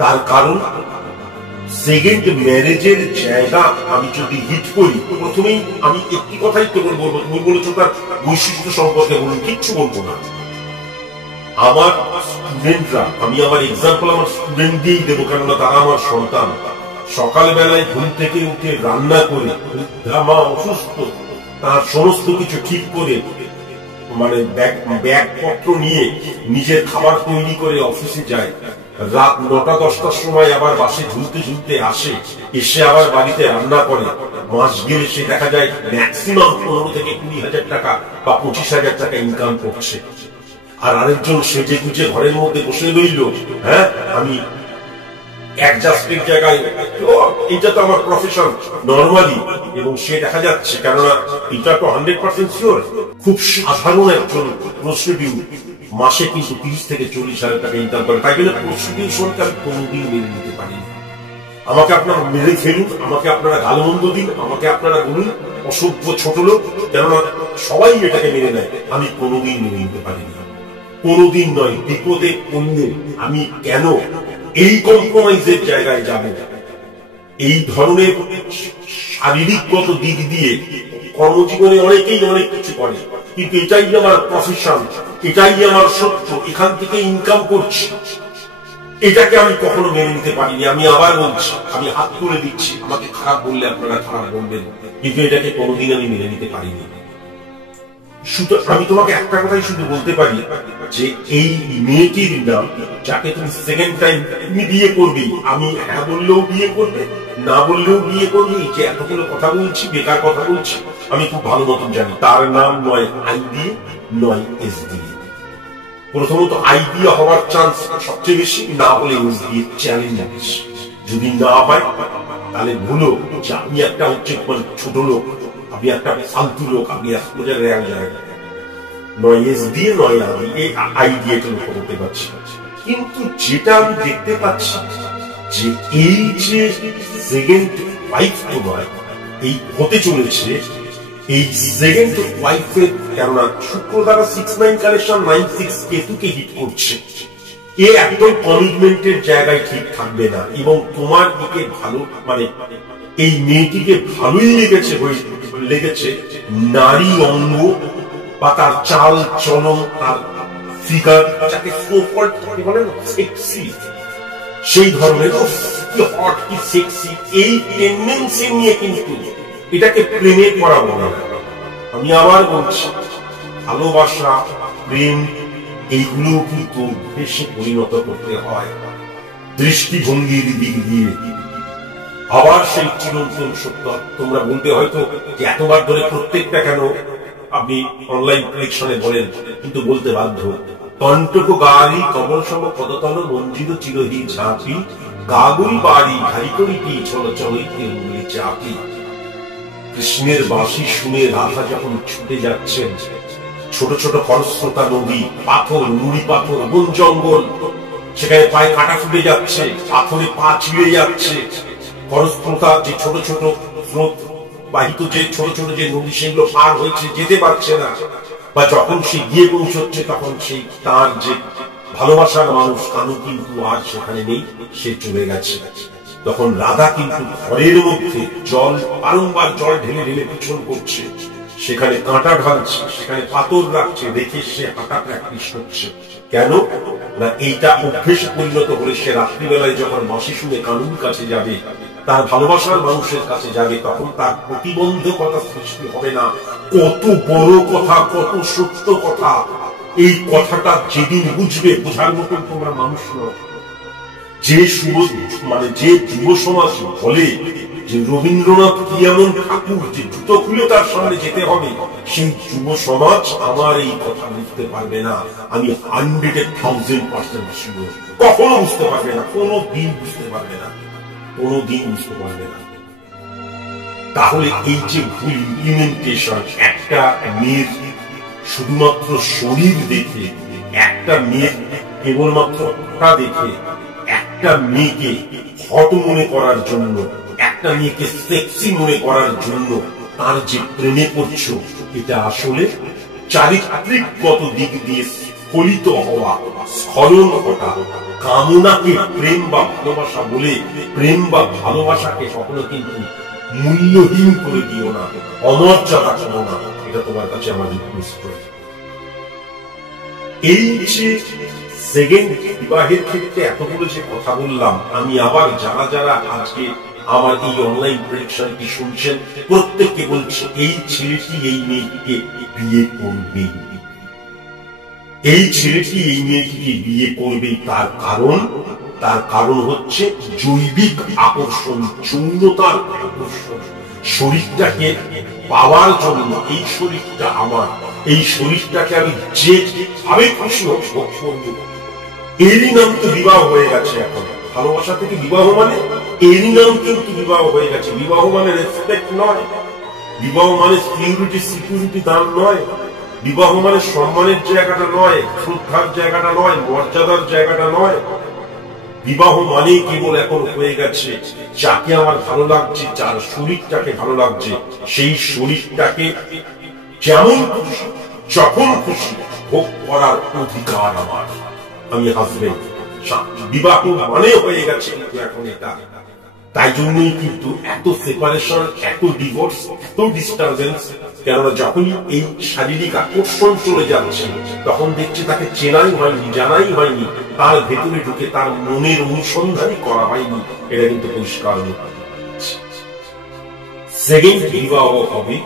তার কারণ সেকেন্ড ম্যারেজের জায়গা আমি যদি হিট করি, প্রথমেই আমি একটি কথাই কেবল বলবো, তুমি বলেছো তার বৈশিষ্ট্য সম্পর্কে বলুন, কিচ্ছু বলবো না। আমার স্টুডেন্টরা, আমি আমার এক্সাম্পল আমার স্টুডেন্ট দিয়েই দেবো, কেননা তারা আমার সন্তান। সকালবেলায় ঘুম থেকে উঠে রান্না করে, বৃদ্ধা মা অসুস্থ, তার সমস্ত কিছু ঠিক করে ব্যাগপত্র নিয়ে নিজের খাবার তৈরি করে অফিসে যায়, রাত 9টা-10টার সময় আবার বাসে ঝুলতে ঝুলতে আসে, এসে আবার বাড়িতে রান্না করে। মাস গেলে সে দেখা যায় ম্যাক্সিমাম 15 থেকে 20,000 টাকা বা 25,000 টাকা ইনকাম করছে। আর আরেকজন সেজে গুজে ঘরের মধ্যে বসে রইল, হ্যাঁ আমি অ্যাডজাস্টের জায়গায়, এটা তো আমার প্রফেশন নর্মালি, এবং সে দেখা যাচ্ছে, কেননা এটা তো 100% শিওর, খুব সাধারণ একজন প্রস্টিটিউট মাসে কিন্তু 30 থেকে 40,000 টাকা ইনকাম করে। তাই জন্য প্রস্টিটিউশনকে আমি কোনোদিন মেনে নিতে পারিনি। আমাকে আপনারা মেরে ফেলুন, আমাকে আপনারা গালমন্দ দিন, আমাকে আপনারা বলুন অসভ্য ছোট লোক, কেননা সবাই এটাকে মেনে নেয়, আমি কোনোদিন মেনে নিতে পারিনি, কোনোদিন নয়। বিপদে পড়লে আমি কেন এই কম্প্রোমাইজের জায়গায় যাব? এই ধরনের শারীরিকগত দিক দিয়ে কর্মজীবনে অনেকেই অনেক কিছু করে, কিন্তু এটাই আমার প্রফেশন, এটাই আমার সত্য, এখান থেকে ইনকাম করছি, এটাকে আমি কখনো মেনে নিতে পারিনি। আমি আবার বলছি, আমি হাত তুলে দিচ্ছি, আমাকে খারাপ বললে আপনারা খারাপ বলবেন, কিন্তু এটাকে কোনোদিন আমি মেনে নিতে পারিনি। শুধু আমি তোমাকে একটা কথাই শুধু বলতে পারি, যে এই মেয়েটির নাম, যাকে তুমি সেকেন্ড টাইম তুমি বিয়ে করবে, আমি হ্যাঁ বললেও বিয়ে করবে, না বললেও বিয়ে করবে, যে এতগুলো কথা বলছি, বেকার কথা বলছি, আমি খুব ভালো মতন জানি। তার নাম নয় আই দিয়ে, নয় এস দিয়ে। প্রথমত আই দিয়ে হওয়ার চান্স সবচেয়ে বেশি, না হলে এস দিয়ে চ্যালেঞ্জ বেশি। যদি না হয় তাহলে ভুলো যে আমি একটা ছোট লোক, আমি একটা ফালতু লোক, আমি নয় এস দিয়ে নয় আই দিয়ে করতে পারছি। কিন্তু যেটা আমি দেখতে পাচ্ছি, যে এই যে সেকেন্ড ওয়াইফ তোমার এই হতে চলেছে, এই সেকেন্ড ওয়াইফের, কেননা শুক্র দ্বারা 6-9 কানেকশন 9-6 কেতুকে হিট করছে, এ একদম কমিটমেন্টের জায়গায় ঠিক থাকবে না। এবং তোমার দিকে ভালো এই মেয়েটিকে ভালোই লেগেছে, নারী অঙ্গ বা তার চাল চলন, তার ফিগার, যাকে বলে না সেক্সি, সেই ধরনের কি হট কি সেক্সি, এই টেন্ডেন্সি নিয়ে কিন্তু এটাকে প্রেমে করা বলে না। আমি আবার বলছি, ভালোবাসা, প্রেম এইগুলো কিন্তু অভ্যেসে পরিণত করতে হয় দৃষ্টিভঙ্গির দিক দিয়ে। আবার সেই চিরন্তন সত্য, তোমরা বলতে হয়তো যে এতবার ধরে প্রত্যেকটা কেন আপনি অনলাইন প্রেক্ষণে বলেন, কিন্তু বলতে বাধ্য। কণ্টক গাড়ি কমল সম পদতল মঞ্জিত চিরহী ঝাঁপি গাগুল বাড়ি ঘাই করিটি চল চলিতে উঙ্গলি চাপি। কৃষ্ণের বাঁশি শুনে রাধা যখন ছুটে যাচ্ছেন, ছোট ছোট খরস্রোতা নদী, পাথর, নুড়ি পাথর, বন জঙ্গল, সেখানে পায়ে কাটা ফুটে যাচ্ছে, পাথরে পা ছিঁড়ে যাচ্ছে, খরস্রোতা যে ছোট ছোট স্রোত বাহিত যে ছোট ছোট যে নদী, সেগুলো পার হয়েছে, যেতে পারছে না, বা যখন সে গিয়ে পৌঁছচ্ছে তখন সেই তার যে ভালোবাসার মানুষ কানু কিন্তু আর সেখানে নেই, সে চলে গেছে। তখন রাধা কিন্তু ঘরের মধ্যে জল বারংবার জল ঢেলে ঢেলে পিছন করছে, সেখানে কাঁটা ঢালছে, সেখানে পাথর রাখছে, দেখে সে হাঁটা প্র্যাকটিস করছে। কেন না এইটা অভ্যেসে পরিণত হলে সে রাত্রিবেলায় যখন বাঁশি শুনে কানুর কাছে যাবে, তার ভালোবাসার মানুষের কাছে যাবে, তখন তার প্রতিবন্ধকতা সৃষ্টি হবে না। কত বড় কথা, কত সত্য কথা, এই কথাটা যেদিন বুঝবে, বোঝার মতন তোমরা মানুষ নয়। যে যে যুব সমাজ বলে যে রবীন্দ্রনাথ কি এমন ঠাকুর যে জুতো খুলে তার সামনে যেতে হবে, সেই যুব সমাজ আমার এই কথা বুঝতে পারবে না। আমি 100,000% শিওর, কখনো বুঝতে পারবে না, কোনো দিন বুঝতে পারবে না, কোনো দিন বুঝতে পারবে না। তাহলে এই যে ভুল ইমপ্লিমেন্টেশন, একটা মেয়ের শুধুমাত্র শরীর দেখে, একটা মেয়ের কেবলমাত্র কথা দেখে, একটা মেয়েকে হট মনে করার জন্য, একটা মেয়েকে সেক্সি মনে করার জন্য তার যে প্রেমে পড়ছো, এটা আসলে চারিত্রিকগত দিক দিয়ে স্খলিত হওয়া, স্খলন ঘটা। কামনাকে প্রেম বা ভালোবাসা বলে প্রেম বা ভালোবাসাকে কখনো কিন্তু মূল্যহীন করে দিও না, অমর্যাদা করো না। এটা তোমার কাছে আমার রিকোয়েস্ট। এই যে সেকেন্ড বিবাহের ক্ষেত্রে এতগুলো যে কথা বললাম, আমি আবার যারা যারা আজকে আমার এই অনলাইন প্রেডিকশনটি শুনছেন, প্রত্যেককে বলছি, এই ছেলেটি এই মেয়েটিকে বিয়ে করবে, এই ছেলেটি এই মেয়েটিকে বিয়ে করবে। তার কারণ হচ্ছে জৈবিক আকর্ষণ, যৌনতার আকর্ষণ। শরীরটাকে পাওয়ার জন্য, এই শরীরটা আমার, এই শরীরটাকে আমি যেভাবে খুশি ভোগ করব, এরই নাম তো বিবাহ হয়ে গেছে। এখন ভালোবাসা থেকে বিবাহ মানে এরই নাম কিন্তু বিবাহ হয়ে গেছে। বিবাহ মানে রেসপেক্ট নয়, বিবাহ মানে সিকিউরিটি দান নয়, বিবাহ মানে সম্মানের জায়গাটা নয়, শ্রদ্ধার জায়গাটা নয়, মর্যাদার জায়গাটা নয়। বিবাহ মানে কেবল এখন হয়ে গেছে যাকে আমার ভালো লাগছে, যার শরীরটাকে ভালো লাগছে, সেই শরীরটাকে যেমন খুশি যখন খুশি ভোগ করার অধিকার আমার। আমি হাজবেন্ড, বিবাহ মানে হয়ে গেছে কিন্তু এখন এটা। তাই জন্যই কিন্তু এত সেপারেশন, এত ডিভোর্স, এত ডিস্টারবেন্স। কেননা যখনই এই শারীরিক আকর্ষণ চলে যাচ্ছে, তখন দেখছে তাকে চেনাই হয়নি, জানাই হয়নি, তার ভেতরে ঢুকে তার মনের অনুসন্ধানই করা হয়নি। এটা কিন্তু পরিষ্কার। সেকেন্ড বিবাহ হবে,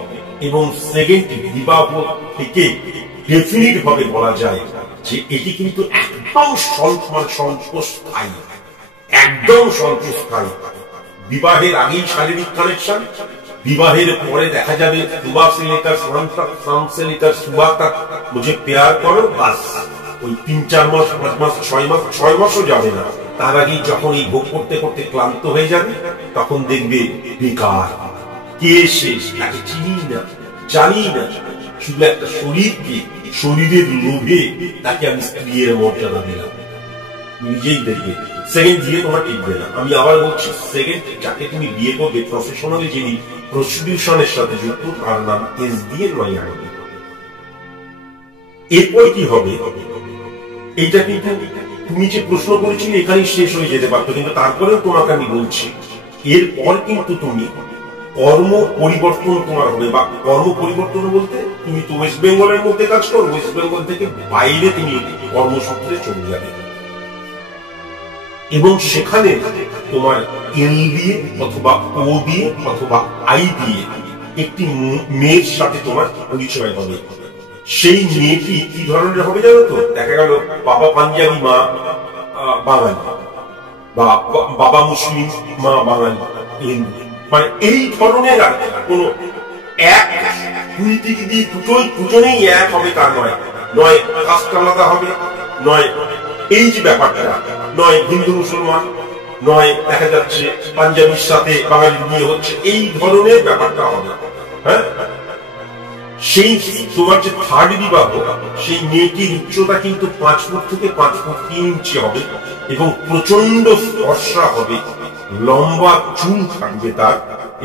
এবং সেকেন্ড বিবাহ থেকে ডেফিনিট ভাবে বলা যায় যে এটি কিন্তু একদম স্বল্পস্থায়ী, একদম স্বল্পস্থায়ী। বিবাহের আগেই শারীরিক কানেকশন, বিবাহের পরে দেখা যাবে সুবাহ সে লেকার শাম সে লেকার সুবাহ তক মুঝে প্যার করো, বাস ওই 3-4 মাস, 5 মাস, 6 মাস, 6 মাসও যাবে না। তার আগেই যখন এই ভোগ করতে করতে ক্লান্ত হয়ে যাবে, তখন দেখবে বেকার, কে শেষ, তাকে চিনি না, জানি না, শুধু একটা শরীরকে, শরীরের লোভে তাকে আমি স্ত্রীর মর্যাদা দিলাম। নিজেই দেখবে সেকেন্ড বিয়ে তোমার টিকবে না। আমি আবার বলছি, সেকেন্ড যাকে তুমি বিয়ে করবে, প্রফেশনালি যিনি প্রস্টিটিউশনের সাথে যুক্ত, তার নাম SDN নয়। এরপর কি হবে, এইটা কিন্তু তুমি যে প্রশ্ন করেছিলে এখানেই শেষ হয়ে যেতে পারতো, কিন্তু তারপরেও তোমাকে আমি বলছি, এরপর কিন্তু তুমি কর্ম পরিবর্তন তোমার হবে, বা কর্ম পরিবর্তন বলতে তুমি তো ওয়েস্ট বেঙ্গলের মধ্যে কাজ করো, ওয়েস্ট বেঙ্গল থেকে বাইরে তুমি কর্মসূত্রে চলে যাবে এবং সেখানে তোমার এল দিয়ে অথবা ও দিয়ে অথবা আই দিয়ে একটি মেয়ের সাথে তোমার পরিচয় হবে। সেই মেয়েটি কি ধরনের হবে জানো তো? দেখা গেল বাবা পাঞ্জাবি মা বাঙালি, বা বাবা মুসলিম মা বাঙালি হিন্দু, মানে এই ধরনের কোন এক দুই দিক দিয়ে দুজনেই এক হবে তা নয়, নয় কাস্ট আলাদা হবে, নয় এই যে ব্যাপারটা, নয় হিন্দু মুসলমান, নয় দেখা যাচ্ছে পাঞ্জাবির সাথে বাঙালির বিয়ে হচ্ছে, এই ধরনের ব্যাপারটা হবে। হ্যাঁ, সেই তোমার যে থার্ড বিবাহ, সেই মেয়েটির উচ্চতা কিন্তু 5 ফুট থেকে 5 ফুট 3 ইঞ্চি হবে এবং প্রচন্ড ফর্সা হবে, লম্বা চুল থাকবে তার,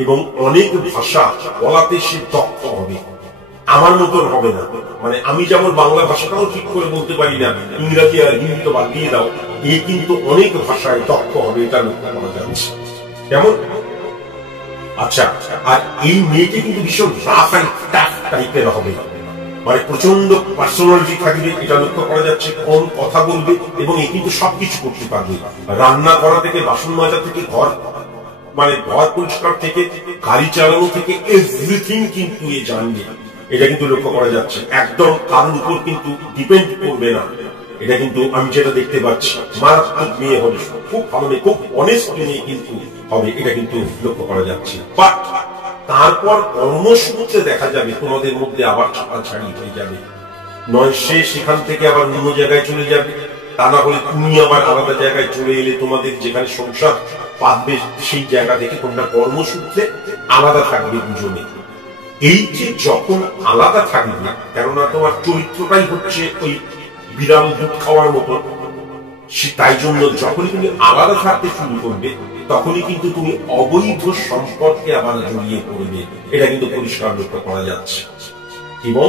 এবং অনেক ভাষা বলাতে সে দক্ষ হবে। আমার মতন হবে না, মানে আমি যেমন বাংলা ভাষাটাও ঠিক করে বলতে পারি না, ইংরাজি আর হিন্দি তো বাদ দিয়ে দাও, এ কিন্তু অনেক ভাষায় দক্ষ হবে, এটা লক্ষ্য করা যাচ্ছে। কেমন? আচ্ছা, আর এই মেয়েটি কিন্তু ভীষণ রাফ অ্যান্ড টাফ টাইপের হবে, মানে প্রচন্ড পার্সোনালিটি থাকবে, এটা লক্ষ্য করা যাচ্ছে। কম কথা বলবে এবং এ কিন্তু সবকিছু করতে পারবে, রান্না করা থেকে বাসন মাজা থেকে ঘর মানে ঘর পরিষ্কার থেকে গাড়ি চালানো থেকে এভরিথিং কিন্তু এ জানবে, এটা কিন্তু লক্ষ্য করা যাচ্ছে। একদম কারোর উপর কিন্তু ডিপেন্ড করবে না, এটা কিন্তু আমি যেটা দেখতে পাচ্ছি। মারাত্মক মেয়ে হবে, খুব ভালো মেয়ে, খুব অনেস্ট মেয়ে কিন্তু হবে, এটা কিন্তু লক্ষ্য করা যাচ্ছে। বাট তারপর কর্মসূত্রে দেখা যাবে তোমাদের মধ্যে আবার ছাড়াছাড়ি হয়ে যাবে, নয় সে সেখান থেকে আবার অন্য জায়গায় চলে যাবে, তা না হলে তুমি আবার আলাদা জায়গায় চলে এলে, তোমাদের যেখানে সংসার পাতবে সেই জায়গা থেকে তোমরা কর্মসূত্রে আলাদা থাকবে দুজনে। এই যে যখন আলাদা থাকবে, কেননা তোমার চরিত্রটাই হচ্ছে ওই বিড়াল দুধ খাওয়ার মতো, তাই জন্য যখনই তুমি আলাদা থাকতে শুরু করবে তখনই কিন্তু তুমি অবৈধ সম্পর্কে আবার জড়িয়ে পড়বে, এটা কিন্তু পরিষ্কার লক্ষ্য করা যাচ্ছে। এবং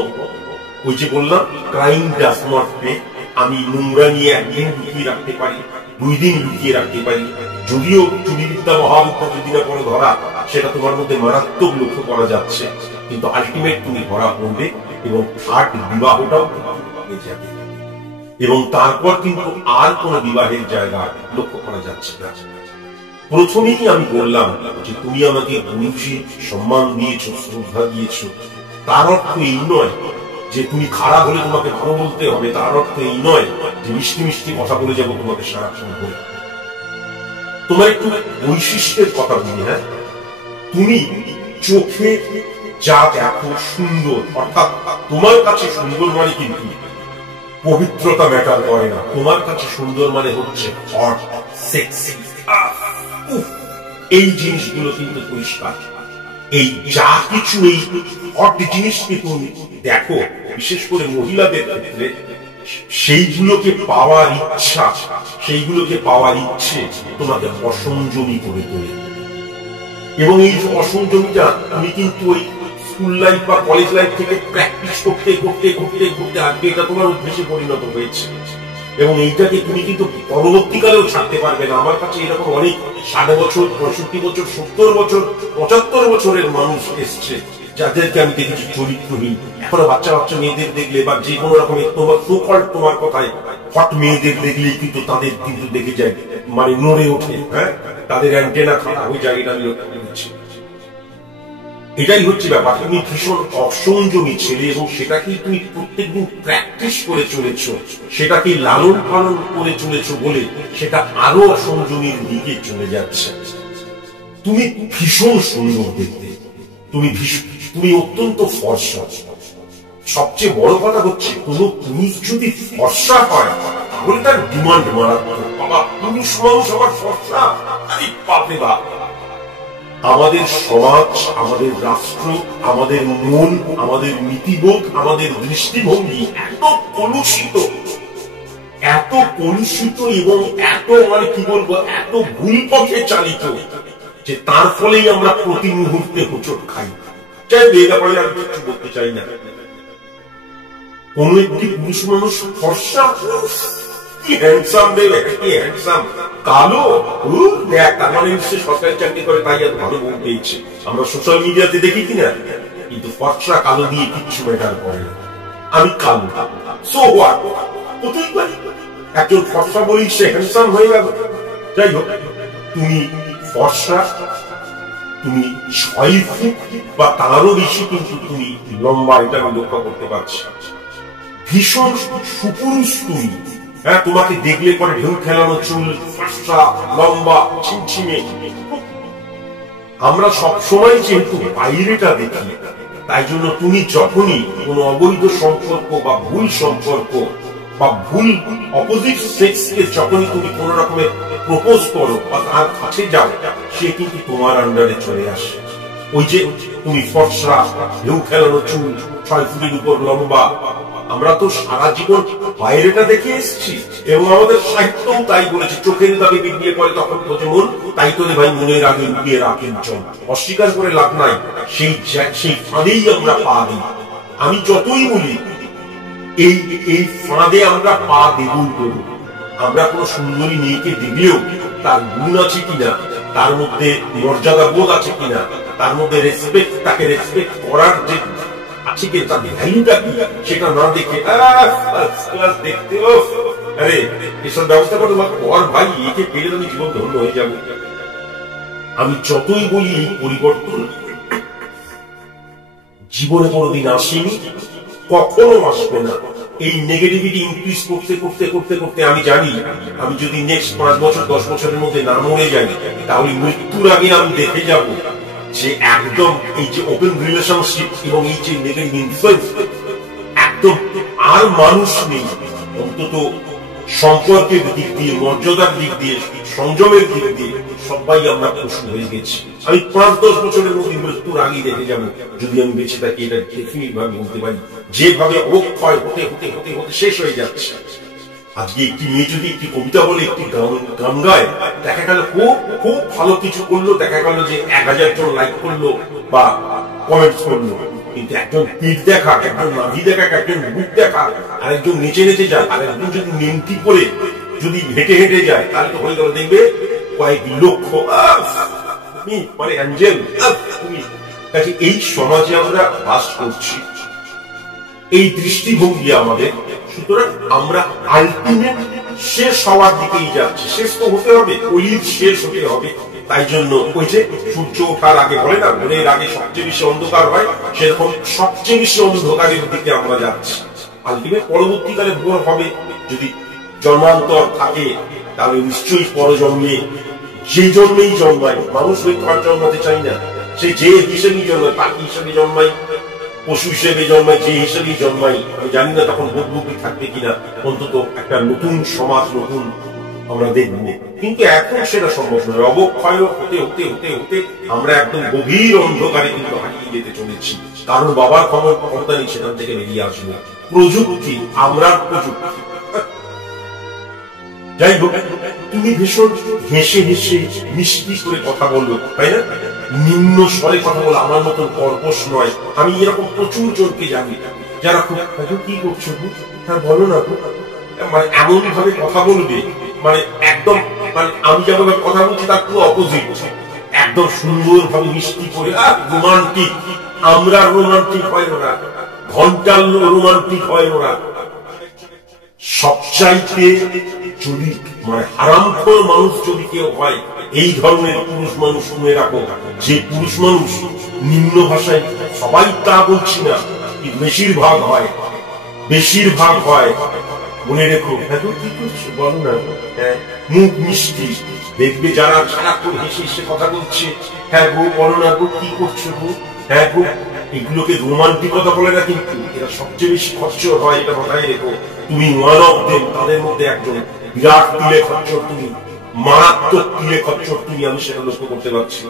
ওই যে বললাম, ক্রাইম ডাজ নট পে, আমি নোংরা নিয়ে একদিন লুকিয়ে রাখতে পারি, 2 দিন লুকিয়ে রাখতে পারি, যদিও চুরিবিদ্যা মহাবিদ্যা যদি না করে ধরা, সেটা তোমার মধ্যে মারাত্মক লক্ষ্য করা যাচ্ছে, কিন্তু আলটিমেট তুমি ধরা পড়বে এবং থার্ড বিবাহটাও হয়ে যাবে, এবং তারপর কিন্তু আর কোন বিবাহের জায়গা লক্ষ্য করা যাচ্ছে না। প্রথমেই আমি বললাম যে তুমি আমাকে গুরুজি সম্মান দিয়েছো, শ্রদ্ধা দিয়েছো, তার অর্থ এই নয় যে তুমি খারাপ হলে তোমাকে ভালো বলতে হবে, তার অর্থ এই নয় যে মিষ্টি মিষ্টি কথা বলে যাবো তোমাকে সারাক্ষণ করে। তোমার একটু বৈশিষ্ট্যের কথা বলি। হ্যাঁ, তুমি চোখে যা দেখো সুন্দর, অর্থাৎ তোমার কাছে সুন্দর মানে কিন্তু পবিত্রতা ম্যাটার করে না, তোমার কাছে সুন্দর মানে হচ্ছে হট, সেক্সি, এই জিনিসগুলো কিন্তু পরিষ্কার। এই যা কিছু এই হট জিনিসকে তুমি দেখো, বিশেষ করে মহিলাদের ক্ষেত্রে, সেইগুলোকে পাওয়ার ইচ্ছা, সেইগুলোকে পাওয়ার ইচ্ছে তোমাকে অসংযমী করে তোলে। এবং এই অসংযমীটা তুমি কিন্তু ওই স্কুল লাইফ বা কলেজ লাইফ থেকে প্র্যাকটিস করতে করতে করতে করতে আজকে এটা তোমার অভ্যেসে পরিণত হয়েছে, এবং এইটাকে তুমি কিন্তু পরবর্তীকালেও ছাড়তে পারবে না। আমার কাছে এরকম অনেক 60 বছর, 65 বছর, 70 বছর, 75 বছরের মানুষ এসছে, যাদেরকে আমি দেখেছি চরিত্রহীন। এখনো বাচ্চা বাচ্চা মেয়েদের দেখলে বা যে কোনো রকমের তোমার সুফল, তোমার কথায় হট মেয়েদের দেখলেই কিন্তু তাদের কিন্তু দেখে যায় মানে নড়ে ওঠে, হ্যাঁ, তাদের অ্যান্টেনা খারাপ হয়ে যায়, এটা আমি লক্ষ্য করেছি। এটাই হচ্ছে ব্যাপার। তুমি ভীষণ অসংযমী ছেলে এবং সেটাকে তুমি প্রত্যেকদিন প্র্যাকটিস করে চলেছ, সেটাকে লালন পালন করে চলেছ বলে সেটা আরো অসংযমীর দিকে চলে যাচ্ছে। তুমি ভীষণ সুন্দর দেখতে, তুমি অত্যন্ত ফর্সা। সবচেয়ে বড় কথা হচ্ছে কোন পুরুষ যদি ফর্সা হয় তাহলে তার ডিমান্ড মারাত্মক। বাবা, পুরুষ মানুষ আবার ফর্সা, আরে বাপরে বাপ। আমাদের সমাজ, আমাদের রাষ্ট্র, আমাদের মন, আমাদের নীতিবোধ, আমাদের দৃষ্টিভঙ্গি এত কলুষিত, এত কলুষিত এবং এত মানে কি বলবো, এত ভুল পথে চালিত যে তার ফলেই আমরা প্রতি মুহূর্তে হোঁচট খাই। চাই এই ব্যাপারে আমি কিছু বলতে চাই না। কোন একটি পুরুষ মানুষ ফর্সা, কি কি হ্যান্ডসাম রে, কি হ্যান্ডসাম। কালো দেখ, তার মানে নিশ্চয়ই সরকারি চাকরি করে, তাই এত ভালো বউ পেয়েছে। আমরা সোশ্যাল মিডিয়াতে দেখি কিনা, কিন্তু ফর্সা কালো দিয়ে কিচ্ছু ম্যাটার করে না। আমি কালো, সো হোয়াট, হতেই পারি। একজন ফর্সা বলি সে হ্যান্ডসাম হয়ে গেল। যাই হোক, তুমি ফর্সা, তুমি 6 ফুট বা তারও বেশি কিন্তু তুমি লম্বা, এটা আমি লক্ষ্য করতে পারছি। ভীষণ সুপুরুষ তুমি। হ্যাঁ, তোমাকে দেখলে পরে ঢেউ খেলানো চুল, ফর্সা, লম্বা, ছিমছিমে। আমরা সবসময় যেহেতু বাইরেটা দেখি, তাই জন্য তুমি যখনই কোনো অবৈধ সম্পর্ক বা ভুল সম্পর্ক বা ভুল অপোজিট সেক্সকে যখনই তুমি কোন রকমের প্রপোজ করো বা তার কাছে যাও, সে কিন্তু তোমার আন্ডারে চলে আসে। ওই যে তুমি ফর্সা, ঢেউ খেলানো চুল, 6 ফুটের উপর লম্বা। আমরা তো সারা জীবন বাইরেটা দেখে এসেছি, এবং আমাদের সাহিত্যও তাই বলেছে, চোখের দাবি বিক্রিয়ে পড়ে তখন তো যেমন, তাই তো ভাই মনের আগে লুকিয়ে রাখেন জন। অস্বীকার করে লাভ নাই, সেই ফাঁদেই আমরা পা দিই। আমি যতই বলি এই ফাঁদে আমরা পা দেবই দেব। আমরা কোন সুন্দরী মেয়েকে দেখলেও তার গুণ আছে কিনা, তার মধ্যে মর্যাদা বোধ আছে কিনা, তার মধ্যে রেসপেক্ট, তাকে রেসপেক্ট করার যে আছে কি, তার ভ্যালুটা কি, সেটা না দেখে দেখতে আরে এসব ব্যবস্থা করে তোমার ভাই, একে পেলে আমি জীবন ধন্য হয়ে যাবো। আমি যতই বলি এই পরিবর্তন জীবনে কোনোদিন আসেনি, কখনো আসবে না। এই নেগেটিভিটি ইনক্রিজ করতে করতে করতে করতে আমি জানি, আমি যদি নেক্সট 5 বছর 10 বছরের মধ্যে না মরে যাই, তাহলে মৃত্যুর আগে আমি দেখে যাব যে একদম এই যে ওপেন রিলেশনশিপ এবং এই যে নেগেটিভ ইনফ্লুয়েন্স, একদম আর মানুষ নেই। অন্তত সম্পর্কের দিক দিয়ে, মর্যাদার দিক দিয়ে, সংযমের দিক দিয়ে সবাই আমরা পশু হয়ে গেছি। আমি 5-10 বছরের মধ্যে মৃত্যুর আগে দেখে যাবো, যদি আমি বেঁচে থাকি, এটা ডেফিনিট ভাবে বলতে পারি। যেভাবে অক্ষয় হতে হতে হতে হতে শেষ হয়ে যাচ্ছে। আজকে একটি মেয়ে যদি একটি কবিতা বলে, একটি গান গায়, দেখা গেল খুব খুব ভালো কিছু করলো, দেখা গেল যে 1000 জন লাইক করলো বা কমেন্টস করলো, কিন্তু একজন পিঠ দেখা, একজন নাভি দেখা, একজন বুক দেখা, আর একজন নেচে নেচে যায়, আর একজন যদি নেমটি করে যদি হেঁটে হেঁটে যায়, তাহলে তো হয়ে গেল দেখবে কয়েক লক্ষ মানে অ্যাঞ্জেল। কাজে এই সমাজে আমরা বাস করছি, এই দৃষ্টিভঙ্গি আমাদের। সুতরাং আমরা আলটিমেট শেষ হওয়ার দিকেই যাচ্ছি। শেষ তো হতে হবে, কলির শেষ হতে হবে। তাই জন্য ওই যে সূর্য ওঠার আগে বলে না, ভোরের আগে সবচেয়ে বেশি অন্ধকার হয়, সেরকম সবচেয়ে বেশি অন্ধকারের দিকে আমরা যাচ্ছি। আলটিমেট পরবর্তীকালে ভোর হবে। যদি জন্মান্তর থাকে, তাহলে নিশ্চয়ই পরজন্মে, যে জন্মেই জন্মায়, মানুষ হয়ে জন্মাতে চাই না, সে যে হিসেবেই জন্মায়, পাখি হিসেবে জন্মায়, পশু হিসেবে জন্মায়, যে হিসেবেই জন্মাই, আমি জানি না তখন বুকবুকি থাকবে কিনা। অন্তত একটা নতুন সমাজ, নতুন আমরা দেখব, কিন্তু এখন সেটা সম্ভব নয়। অবক্ষয় হতে হতে হতে হতে আমরা একদম গভীর অন্ধকারে কিন্তু হারিয়ে যেতে চলেছি। কারণ বাবার ক্ষমতা নেই সেখান থেকে বেরিয়ে আসবে। প্রযুক্তি, আমরা প্রযুক্তি। যাই হোক, তুমি ভীষণ হেসে হেসে মিষ্টি করে কথা বললো, তাই না? নিম্ন স্বরে কথা বলো, আমার মতন কর্কশ নয়। আমি এরকম প্রচুর জনকে জানি যারা খুব কি করছো, হ্যাঁ বলো না, মানে এমন ভাবে কথা বলবে, মানে একদম, মানে আমি যেমন কথা বলছি তার পুরো অপোজিট, একদম সুন্দর ভাবে মিষ্টি করে, রোমান্টিক। আমরা রোমান্টিক হয় ওরা, ঘন্টার রোমান্টিক হয় ওরা। সবচাইতে যদি মানে হারামখোর মানুষ যদি কেউ হয়, এই ধরনের পুরুষ মানুষ, মনে রাখো, যে পুরুষ মানুষ নিম্ন ভাষায়, সবাই তা বলছি না, বেশিরভাগ হয়, বেশিরভাগ হয়, মনে রেখো। হ্যাঁ কি করছো বলো না, মুখ মিষ্টি, দেখবে যারা সারাক্ষণ হেসে হেসে কথা বলছে, হ্যাঁ গো বলো না গো, কি করছো গো, হ্যাঁ গো, এগুলোকে রোমান্টিকতা বলে না, কিন্তু এরা সবচেয়ে বেশি খরচর হয়, এটা মাথায় রেখো। তুমি ওয়ান অফ দেম, তাদের মধ্যে একজন। বিরাট তিলে খরচর তুমি, মারাত্মক তিলে খরচর তুমি, আমি সেটা লক্ষ্য করতে পারছি।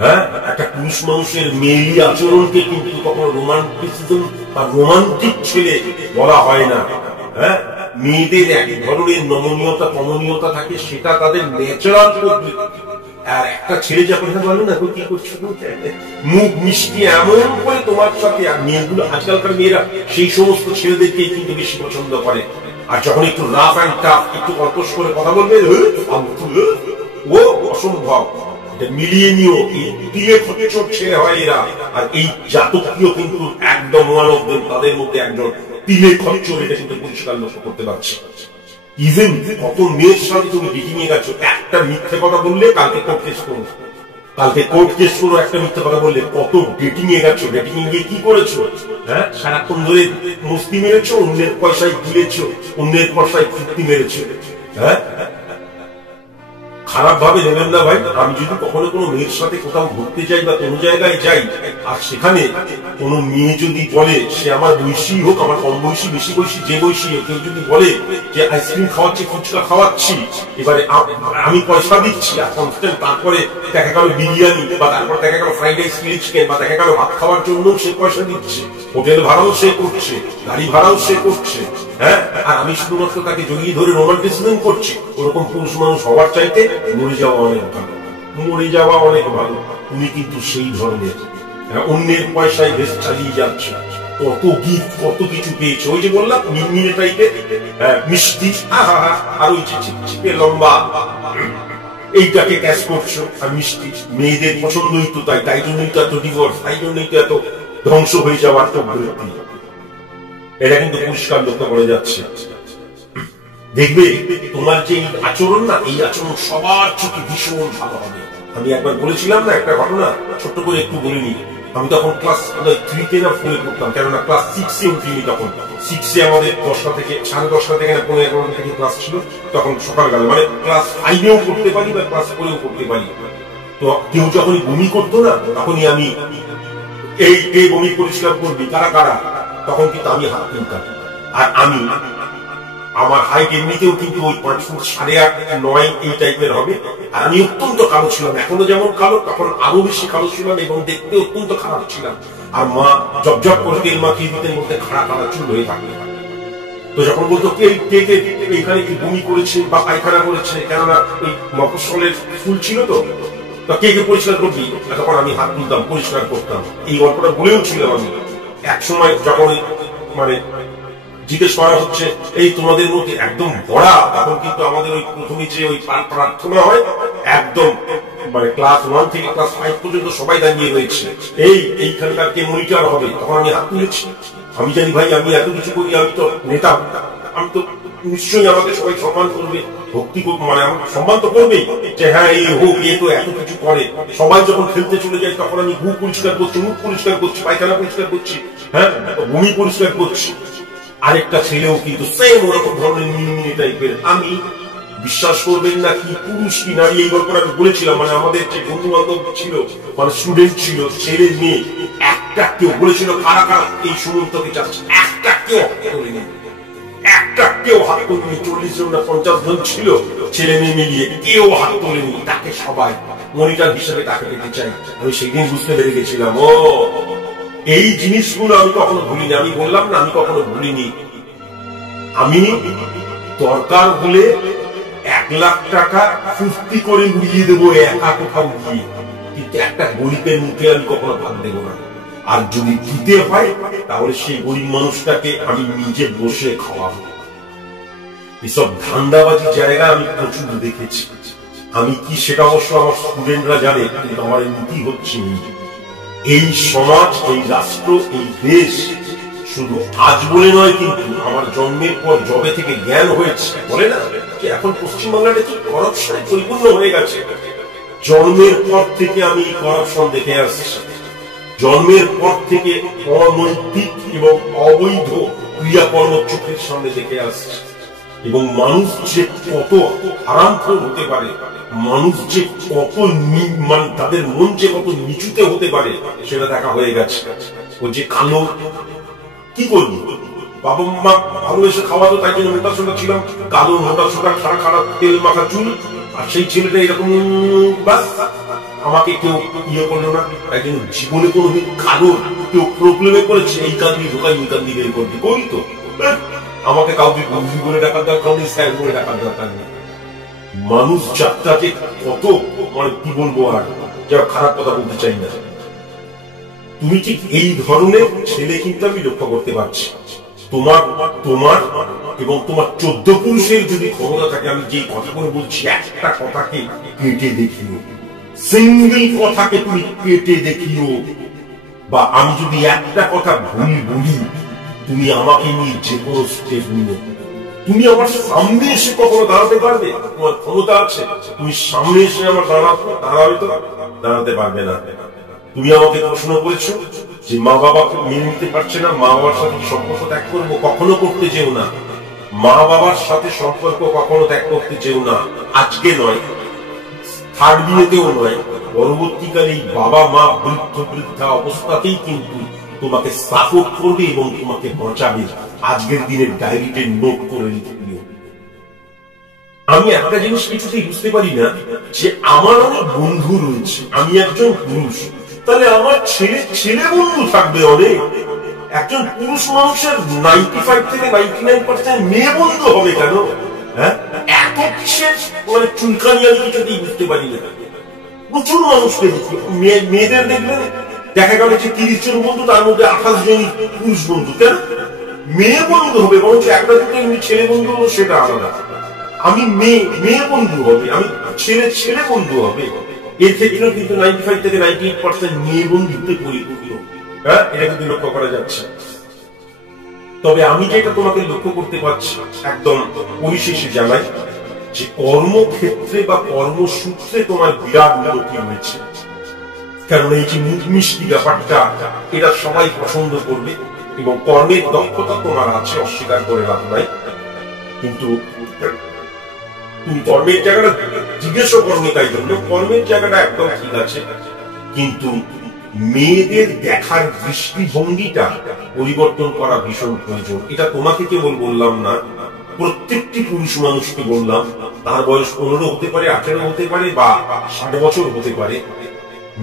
হ্যাঁ, একটা পুরুষ মানুষের মেয়েলি আচরণকে কিন্তু কখনো রোমান্টিসিজম বা রোমান্টিক ছেলে বলা হয় না। হ্যাঁ, মেয়েদের এক ধরনের নমনীয়তা, কমনীয়তা থাকে, সেটা তাদের ন্যাচারাল প্রকৃতি। আর একটা ছেলে যখন বলো না কি করছো, মুখ মিষ্টি এমন করে তোমার সাথে, আর মেয়েগুলো, আজকালকার মেয়েরা সেই সমস্ত ছেলেদেরকে কিন্তু বেশি পছন্দ করে। আর যখন একটু রাফ অ্যান্ড টাফ, একটু কর্কশ করে কথা বলবে, ও অসম্ভব। এটা মিলিয়ে নিও, এই তিলে খচ্চর ছেলে হয় এরা। আর এই জাতকীয় কিন্তু একদম মানবদের, তাদের মধ্যে একজন তিলে খচ্চর, এটা কিন্তু পরিষ্কার লক্ষ্য করতে পারছি। ইভেন কত মেয়ের সাথে তুমি ডেটিং এ গেছো, একটা মিথ্যে কথা বললে কালকে কোর্ট কেস করো, কালকে কোর্ট কেস করো, একটা মিথ্যে কথা বললে। কত ডেটিং এ গেছো, ডেটিং এ গিয়ে কি করেছো? হ্যাঁ, সারাক্ষণ ধরে মস্তি মেরেছো, অন্যের পয়সায় গিলেছো, অন্যের পয়সায় ফুর্তি মেরেছো। হ্যাঁ, খারাপ ভাবে নেবেন না ভাই। আমি যদি কখনো কোনো মেয়ের সাথে কোথাও ঘুরতে যাই বা কোনো জায়গায় যাই, আর সেখানে কোনো মেয়ে যদি বলে, সে আমার বয়সী হোক, আমার কম বয়সী, বেশি বয়সী, যে বয়সী হোক, কেউ যদি বলে যে আইসক্রিম খাওয়াচ্ছি, ফুচকা খাওয়াচ্ছি, এবারে আমি পয়সা দিচ্ছি, আর কনস্ট্যান্ট তারপরে দেখা গেল বিরিয়ানি, বা তারপর দেখা গেল ফ্রাইড রাইস, চিলি চিকেন, বা দেখা গেল ভাত খাওয়ার জন্য সে পয়সা দিচ্ছে, হোটেল ভাড়াও সে করছে, গাড়ি ভাড়াও সে করছে, হ্যাঁ, আর আমি শুধুমাত্র তাকে জড়িয়ে ধরে রোমান্টিসিজম করছি, ওরকম পুরুষ মানুষ হওয়ার চাইতে মরে যাওয়া অনেক ভালো, মরে যাওয়া অনেক ভালো। উনি কিন্তু সেই ধরনের, অন্যের পয়সায় বেশ চালিয়ে যাচ্ছে, কত গিফট, কত কিছু পেয়েছে। ওই যে বললাম মিনমিনে টাইপের মিষ্টি, আর ওই যে চিপচিপে লম্বা, এইটাকে ক্যাশ করছো, আর মিষ্টি মেয়েদের পছন্দই তো তাই, তাই জন্যই তো এত ডিভোর্স, তাই জন্যই তো এত ধ্বংস হয়ে যাওয়ার প্রবৃত্তি। এটা কিন্তু পরিষ্কার লক্ষ্য করে যাচ্ছে। দেখবে তোমার যে আচরণ না, এই আচরণ সবার চোখে ভীষণ ভালো হবে। আমি একবার বলেছিলাম না একটা ঘটনা, ছোট্ট করে একটু বলিনি। আমি তখন ক্লাস 3-তে না 4-এ পড়তাম, কেননা ক্লাস 6-এ উঠিনি তখন। 6-এ আমাদের 10টা থেকে 10:30 থেকে না 11:30 থেকে ক্লাস ছিল তখন সকালবেলা, মানে ক্লাস 5-এও পড়তে পারি বা ক্লাস 4-এও পড়তে পারি। তো কেউ যখনই বমি করতো না, তখনই আমি এই বমি পরিষ্কার করবি, কারা কারা, তখন কিন্তু আমি হাত তুলতাম। আর আমি, আমার হাইট এমনিতেও কিন্তু ওই 5 ফুট 8.5-9 এই টাইপের হবে। আর আমি অত্যন্ত কালো ছিলাম, এখনো যেমন কালো, তখন আরো বেশি কালো ছিলাম, এবং দেখতে অত্যন্ত খারাপ ছিলাম। আর মা জব করে তেল মাখিয়ে দিতে, মধ্যে খাড়া খাড়া চুল হয়ে থাকবে। তো যখন বলতো কে কে কে এখানে কি বমি করেছে বা পায়খানা করেছে, কেননা ওই মফস্বলের ফুল ছিল তো, কে কে পরিষ্কার করবি, তখন আমি হাত তুলতাম, পরিষ্কার করতাম। এই গল্পটা বলেও ছিলাম আমি। এক সময় যখন মানে জিজ্ঞেস করা হচ্ছে এই তোমাদের মধ্যে একদম বড়া, তখন কিন্তু আমাদের ওই প্রথমে যে ওই প্রার্থনা হয়, একদম মানে ক্লাস 1 থেকে ক্লাস 5 পর্যন্ত সবাই দাঁড়িয়ে রয়েছে, এইখানকার কে মনিটর হবে, তখন আমি হাত তুলেছি। আমি জানি ভাই আমি এত কিছু করি, আমি তো নেতা, আমি তো নিশ্চয়ই আমাকে সবাই সম্মান করবে, ভক্তি মানে আমাকে সম্মান তো করবেই, যে হ্যাঁ এই হোক, এ তো এত কিছু করে। সবাই যখন খেলতে চলে যায়, তখন আমি গু পরিষ্কার করছি, মুখ পরিষ্কার করছি, পায়খানা পরিষ্কার করছি, হ্যাঁ ভূমি পরিষ্কার করছি। আরেকটা ছেলেও কিন্তু সেম ওরকম ধরনের মিনমিনি টাইপের। আমি বিশ্বাস করবেন না, কি পুরুষ কি নারী, এই গল্পটা আমি বলেছিলাম। মানে আমাদের যে বন্ধু বান্ধব ছিল, মানে স্টুডেন্ট ছিল, ছেলে মেয়ে, একটা কেউ বলেছিল কারা কারা এই সুমন্তকে চাচ্ছে, একটা কেউ হাত তোলেনি, একটা কেউ হাত তোলেনি। 40 জন না 50 জন ছিল ছেলে মেয়ে মিলিয়ে, কেউ হাত তোলেনি। তাকে সবাই মনিটর হিসেবে তাকে পেতে চাই। আমি সেদিন বুঝতে পেরে গেছিলাম, ও এই জিনিসগুলো আমি কখনো ভুলিনি। আমি বললাম না, আমি কখনো ভুলিনি। আমি দরকার হলে 1 লাখ টাকা ফুর্তি করে উড়িয়ে দেবো একা কোথাও গিয়ে, কিন্তু একটা গরিবের মুখে আমি কখনো ভাত দেবো না। আর যদি দিতে হয়, তাহলে সেই গরিব মানুষটাকে আমি নিজে বসে খাওয়াবো। এসব ধান্দাবাজি জায়গা আমি প্রচুর দেখেছি। আমি কি সেটা অবশ্য আমার স্টুডেন্টরা জানে, কিন্তু আমার নীতি হচ্ছে এই সমাজ, এই রাষ্ট্র, এই দেশ শুধু আজ বলে নয়, কিন্তু আমার জন্মের পর জবে থেকে জ্ঞান হয়েছে, বলে না যে এখন পশ্চিমবাংলাটা কি করাপশনে পরিপূর্ণ হয়ে গেছে। জন্মের পর থেকে আমি এই করাপশন দেখে আসছি। জন্মের পর থেকে অনৈতিক এবং অবৈধ ক্রিয়াকর্ম চোখের সামনে দেখে আসছে। এবং মানুষ যে কত হারামখোর হতে পারে, মানুষ যে কত মানে তাদের মন যে কত নিচুতে হতে পারে, সেটা দেখা হয়ে গেছে। ও যে কালো, কি করবি, বাবা মা ভালোবেসে খাওয়াতো, তাই জন্য মোটা সোটা ছিলাম, কালো মোটা সোটা খাড়া খাড়া তেল মাখা চুল, আর সেই ছেলেটা এরকম, বাস আমাকে কেউ ইয়ে করলো না। তাই জন্য জীবনে কোনোদিন কালো কেউ প্রবলেমে করেছে, এই কান দিয়ে ঢোকাই, ওই কান দিয়ে বের করবি, করি তো। আমাকে কাউকে বন্ধু করে ডাকার দরকার নেই, স্যার করে ডাকার দরকার নেই। মানুষ যাত্রাকে কত মানে কি বলবো, আর যা খারাপ কথা বলতে চাই না। তুমি ঠিক এই ধরনের ছেলে কিন্তু আমি লক্ষ্য করতে পারছি। তোমার তোমার এবং তোমার 14 পুরুষের যদি ক্ষমতা থাকে, আমি যে কথাগুলো বলছি একটা কথাকে কেটে দেখিও, সিঙ্গেল কথাকে তুমি কেটে দেখিও, বা আমি যদি একটা কথা ভুল বলি, তুমি আমাকে নিয়ে যে কোনো স্টেপ নিও। তুমি আমার সামনে এসে কখনো দাঁড়াতে পারবে? তোমার ক্ষমতা আছে, তুমি সামনে এসে আমার দাঁড়াবে তো? দাঁড়াতে পারবে না। তুমি আমাকে প্রশ্ন করেছো যে মা বাবাকে মেনে নিতে পারছে না, মা বাবার সাথে সম্পর্ক ত্যাগ করবো? কখনো করতে যেও না। মা বাবার সাথে সম্পর্ক কখনো ত্যাগ করতে যেও না। আজকে নয়, থার্ড বিয়েতেও নয়, পরবর্তীকালে বাবা মা বৃদ্ধ বৃদ্ধা অবস্থাতেই কিন্তু তোমাকে সাপোর্ট করবে এবং তোমাকে বাঁচাবে। আজকের দিনের ডায়েরিতে নোট করে নিতে দিও। আমি একটা জিনিস কিছুতেই বুঝতে পারি না, যে আমার অনেক বন্ধু রয়েছে, আমি একজন পুরুষ, তাহলে আমার ছেলে বন্ধু থাকবে অনেক। একজন পুরুষ মানুষের 95 থেকে 99% মেয়ে বন্ধু হবে কেন? হ্যাঁ, এত কিসের মানে চুলকানি আমি কিছুতেই বুঝতে পারি না। প্রচুর মানুষকে দেখি, মেয়েদের দেখবেন দেখা গেল যে 30 জন বন্ধু, তার মধ্যে 28 জনই পুরুষ বন্ধু। কেন মেয়ে বন্ধু হবে? বরঞ্চ একটা দুটো এমনি ছেলে বন্ধু হলো, সেটা আলাদা। আমি মেয়ে বন্ধু হবে, আমি ছেলে বন্ধু হবে। এর ক্ষেত্রেও কিন্তু 95 থেকে 98% মেয়ে বন্ধুত্বে পরিপূর্ণ। হ্যাঁ, এটা কিন্তু লক্ষ্য করা যাচ্ছে। তবে আমি যেটা তোমাকে লক্ষ্য করতে পারছি, একদম পরিশেষে জানাই যে কর্মক্ষেত্রে বা কর্মসূত্রে তোমার বিরাট উন্নতি হয়েছে। কারণ এই যে মুখ মিষ্টি ব্যাপারটা, এটা সবাই পছন্দ করবে এবং কর্মের দক্ষতা তোমার আছে, অস্বীকার করে লাভ নাই। কিন্তু তুমি কর্মের জায়গাটা জিজ্ঞেসও করনি, তাই জন্য কর্মের জায়গাটা একদম ঠিক আছে, কিন্তু মেয়েদের দেখার দৃষ্টিভঙ্গিটা পরিবর্তন করা ভীষণ প্রয়োজন। এটা তোমাকে কেবল বললাম না, প্রত্যেকটি পুরুষ মানুষকে বললাম। তার বয়স 15 হতে পারে, 18 হতে পারে, বা 60 বছর হতে পারে।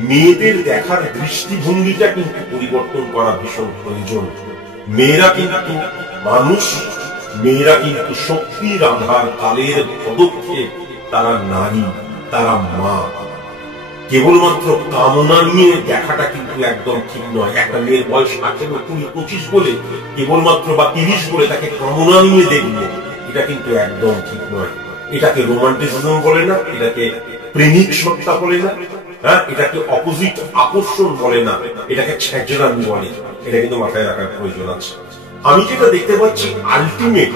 মেয়েদের দেখার দৃষ্টিভঙ্গিটা কিন্তু পরিবর্তন করা ভীষণ প্রয়োজন। মেয়েরা কিন্তু মানুষ, মেয়েরা কিন্তু শক্তির আধার, কালের পদক্ষেপ, তারা নারী, তারা মা। কেবলমাত্র কামনা নিয়ে দেখাটা কিন্তু একদম ঠিক নয়। একটা মেয়ের বয়স 18, 20, 25 বলে কেবলমাত্র, বা 30 বলে তাকে কামনা নিয়ে দেখবে, এটা কিন্তু একদম ঠিক নয়। এটাকে রোমান্টিসিজম বলে না, এটাকে প্রেমিক সত্তা বলে না, হ্যাঁ, এটাকে অপোজিট আকর্ষণ বলে না, এটাকে ছ্যাঁচড়ামি বলে। এটা কিন্তু মাথায় রাখার প্রয়োজন আছে। আমি যেটা দেখতে পাচ্ছি, আলটিমেট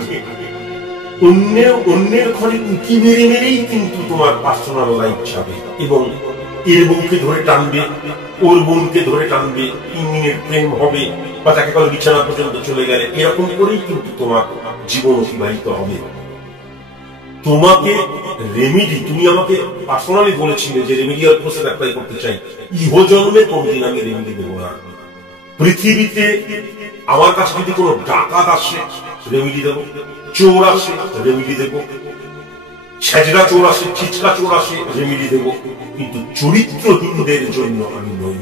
অন্যের ঘরে উঁকি মেরেই কিন্তু তোমার পার্সোনাল লাইফ যাবে, এবং এর বউকে ধরে টানবে, ওর বোনকে ধরে টানবে, 3 মিনিট প্রেম হবে, বা তাকে কারো বিছানা পর্যন্ত চলে গেলে, এরকম করেই কিন্তু তোমার জীবন অতিবাহিত হবে। তোমাকে রেমিডি, তুমি আমাকে পার্সোনালি বলেছিলে যে রেমিডিয়াল প্রসেস অ্যাপ্লাই করতে চাই, ইহজন্মে কোনদিন আমি রেমিডি দেবো না। পৃথিবীতে আমার কাছে যদি কোনো ডাকাত আসে, রেমিডি দেবো। চোর আসে, রেমিডি দেবো। ছেঁচড়া চোর আসে, ছিচকা চোর আসে, রেমিডি দেবো। কিন্তু চরিত্রহীনদের জন্য আমি নই।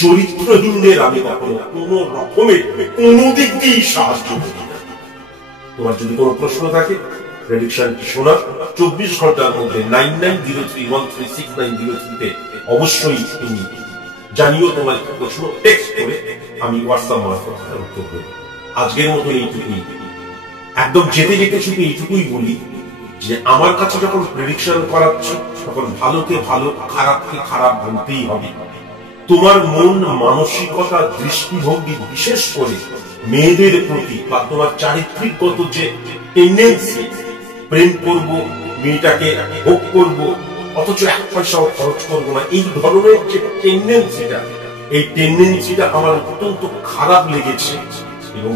চরিত্রহীনদের আমি কখনো কোনো রকমের কোনো দিক দিয়েই সাহায্য করি না। তোমার যদি কোনো প্রশ্ন থাকে, প্রেডিকশনটি শোনা 24 ঘন্টার মধ্যে 9903136903 অবশ্যই তুমি জানিও তোমার প্রশ্ন, টেক্সট করে আমি হোয়াটসঅ্যাপ মারফত উত্তর দেব। আজকের মতো এইটুকুই। একদম যেতে যেতে শুধু এইটুকুই বলি যে আমার কাছে যখন প্রেডিকশন করাচ্ছ, তখন ভালোকে ভালো, খারাপকে খারাপ বলতেই হবে। তোমার মন মানসিকতা দৃষ্টিভঙ্গি, বিশেষ করে মেয়েদের প্রতি, বা তোমার চারিত্রিকগত যে টেন্ডেন্সি, প্রেম করব, মেয়েটাকে ভোগ করব, অথচ 1 পয়সাও খরচ করবো না, এই ধরনের যে টেন্ডেন্সিটা, এই টেন্ডেন্সিটা আমার অত্যন্ত খারাপ লেগেছে, এবং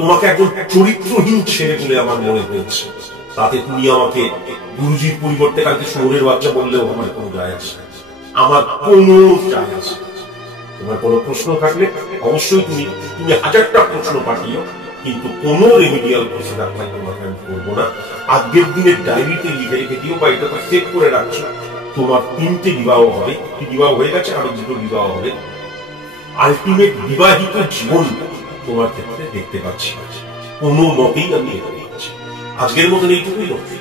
তোমাকে একজন চরিত্রহীন ছেলে বলে আমার মনে হয়েছে। তাতে তুমি আমাকে গুরুজির পরিবর্তে কালকে শহরের বাচ্চা বললেও আমার কোনো যায় আসে, আমার কোনো যায় আসে। তোমার কোনো প্রশ্ন থাকলে অবশ্যই তুমি 1000টা প্রশ্ন পাঠিও, কিন্তু কোনো রেমিডিয়াল প্রসেস অ্যাপ্লাই তোমাকে আমি করবো না। আজকের দিনের ডায়েরিতে লিখে রেখে দিও, বা এটাকে সেভ করে রাখছো। তোমার 3টে বিবাহ হবে, বিবাহ হয়ে গেছে, আরো 2টো বিবাহ হবে। আলটিমেট বিবাহিত জীবন তোমার ক্ষেত্রে দেখতে পাচ্ছি, কোনো মতেই আমি দেখতে পাচ্ছি। আজকের মতন এইটুকুই লক্ষ্য।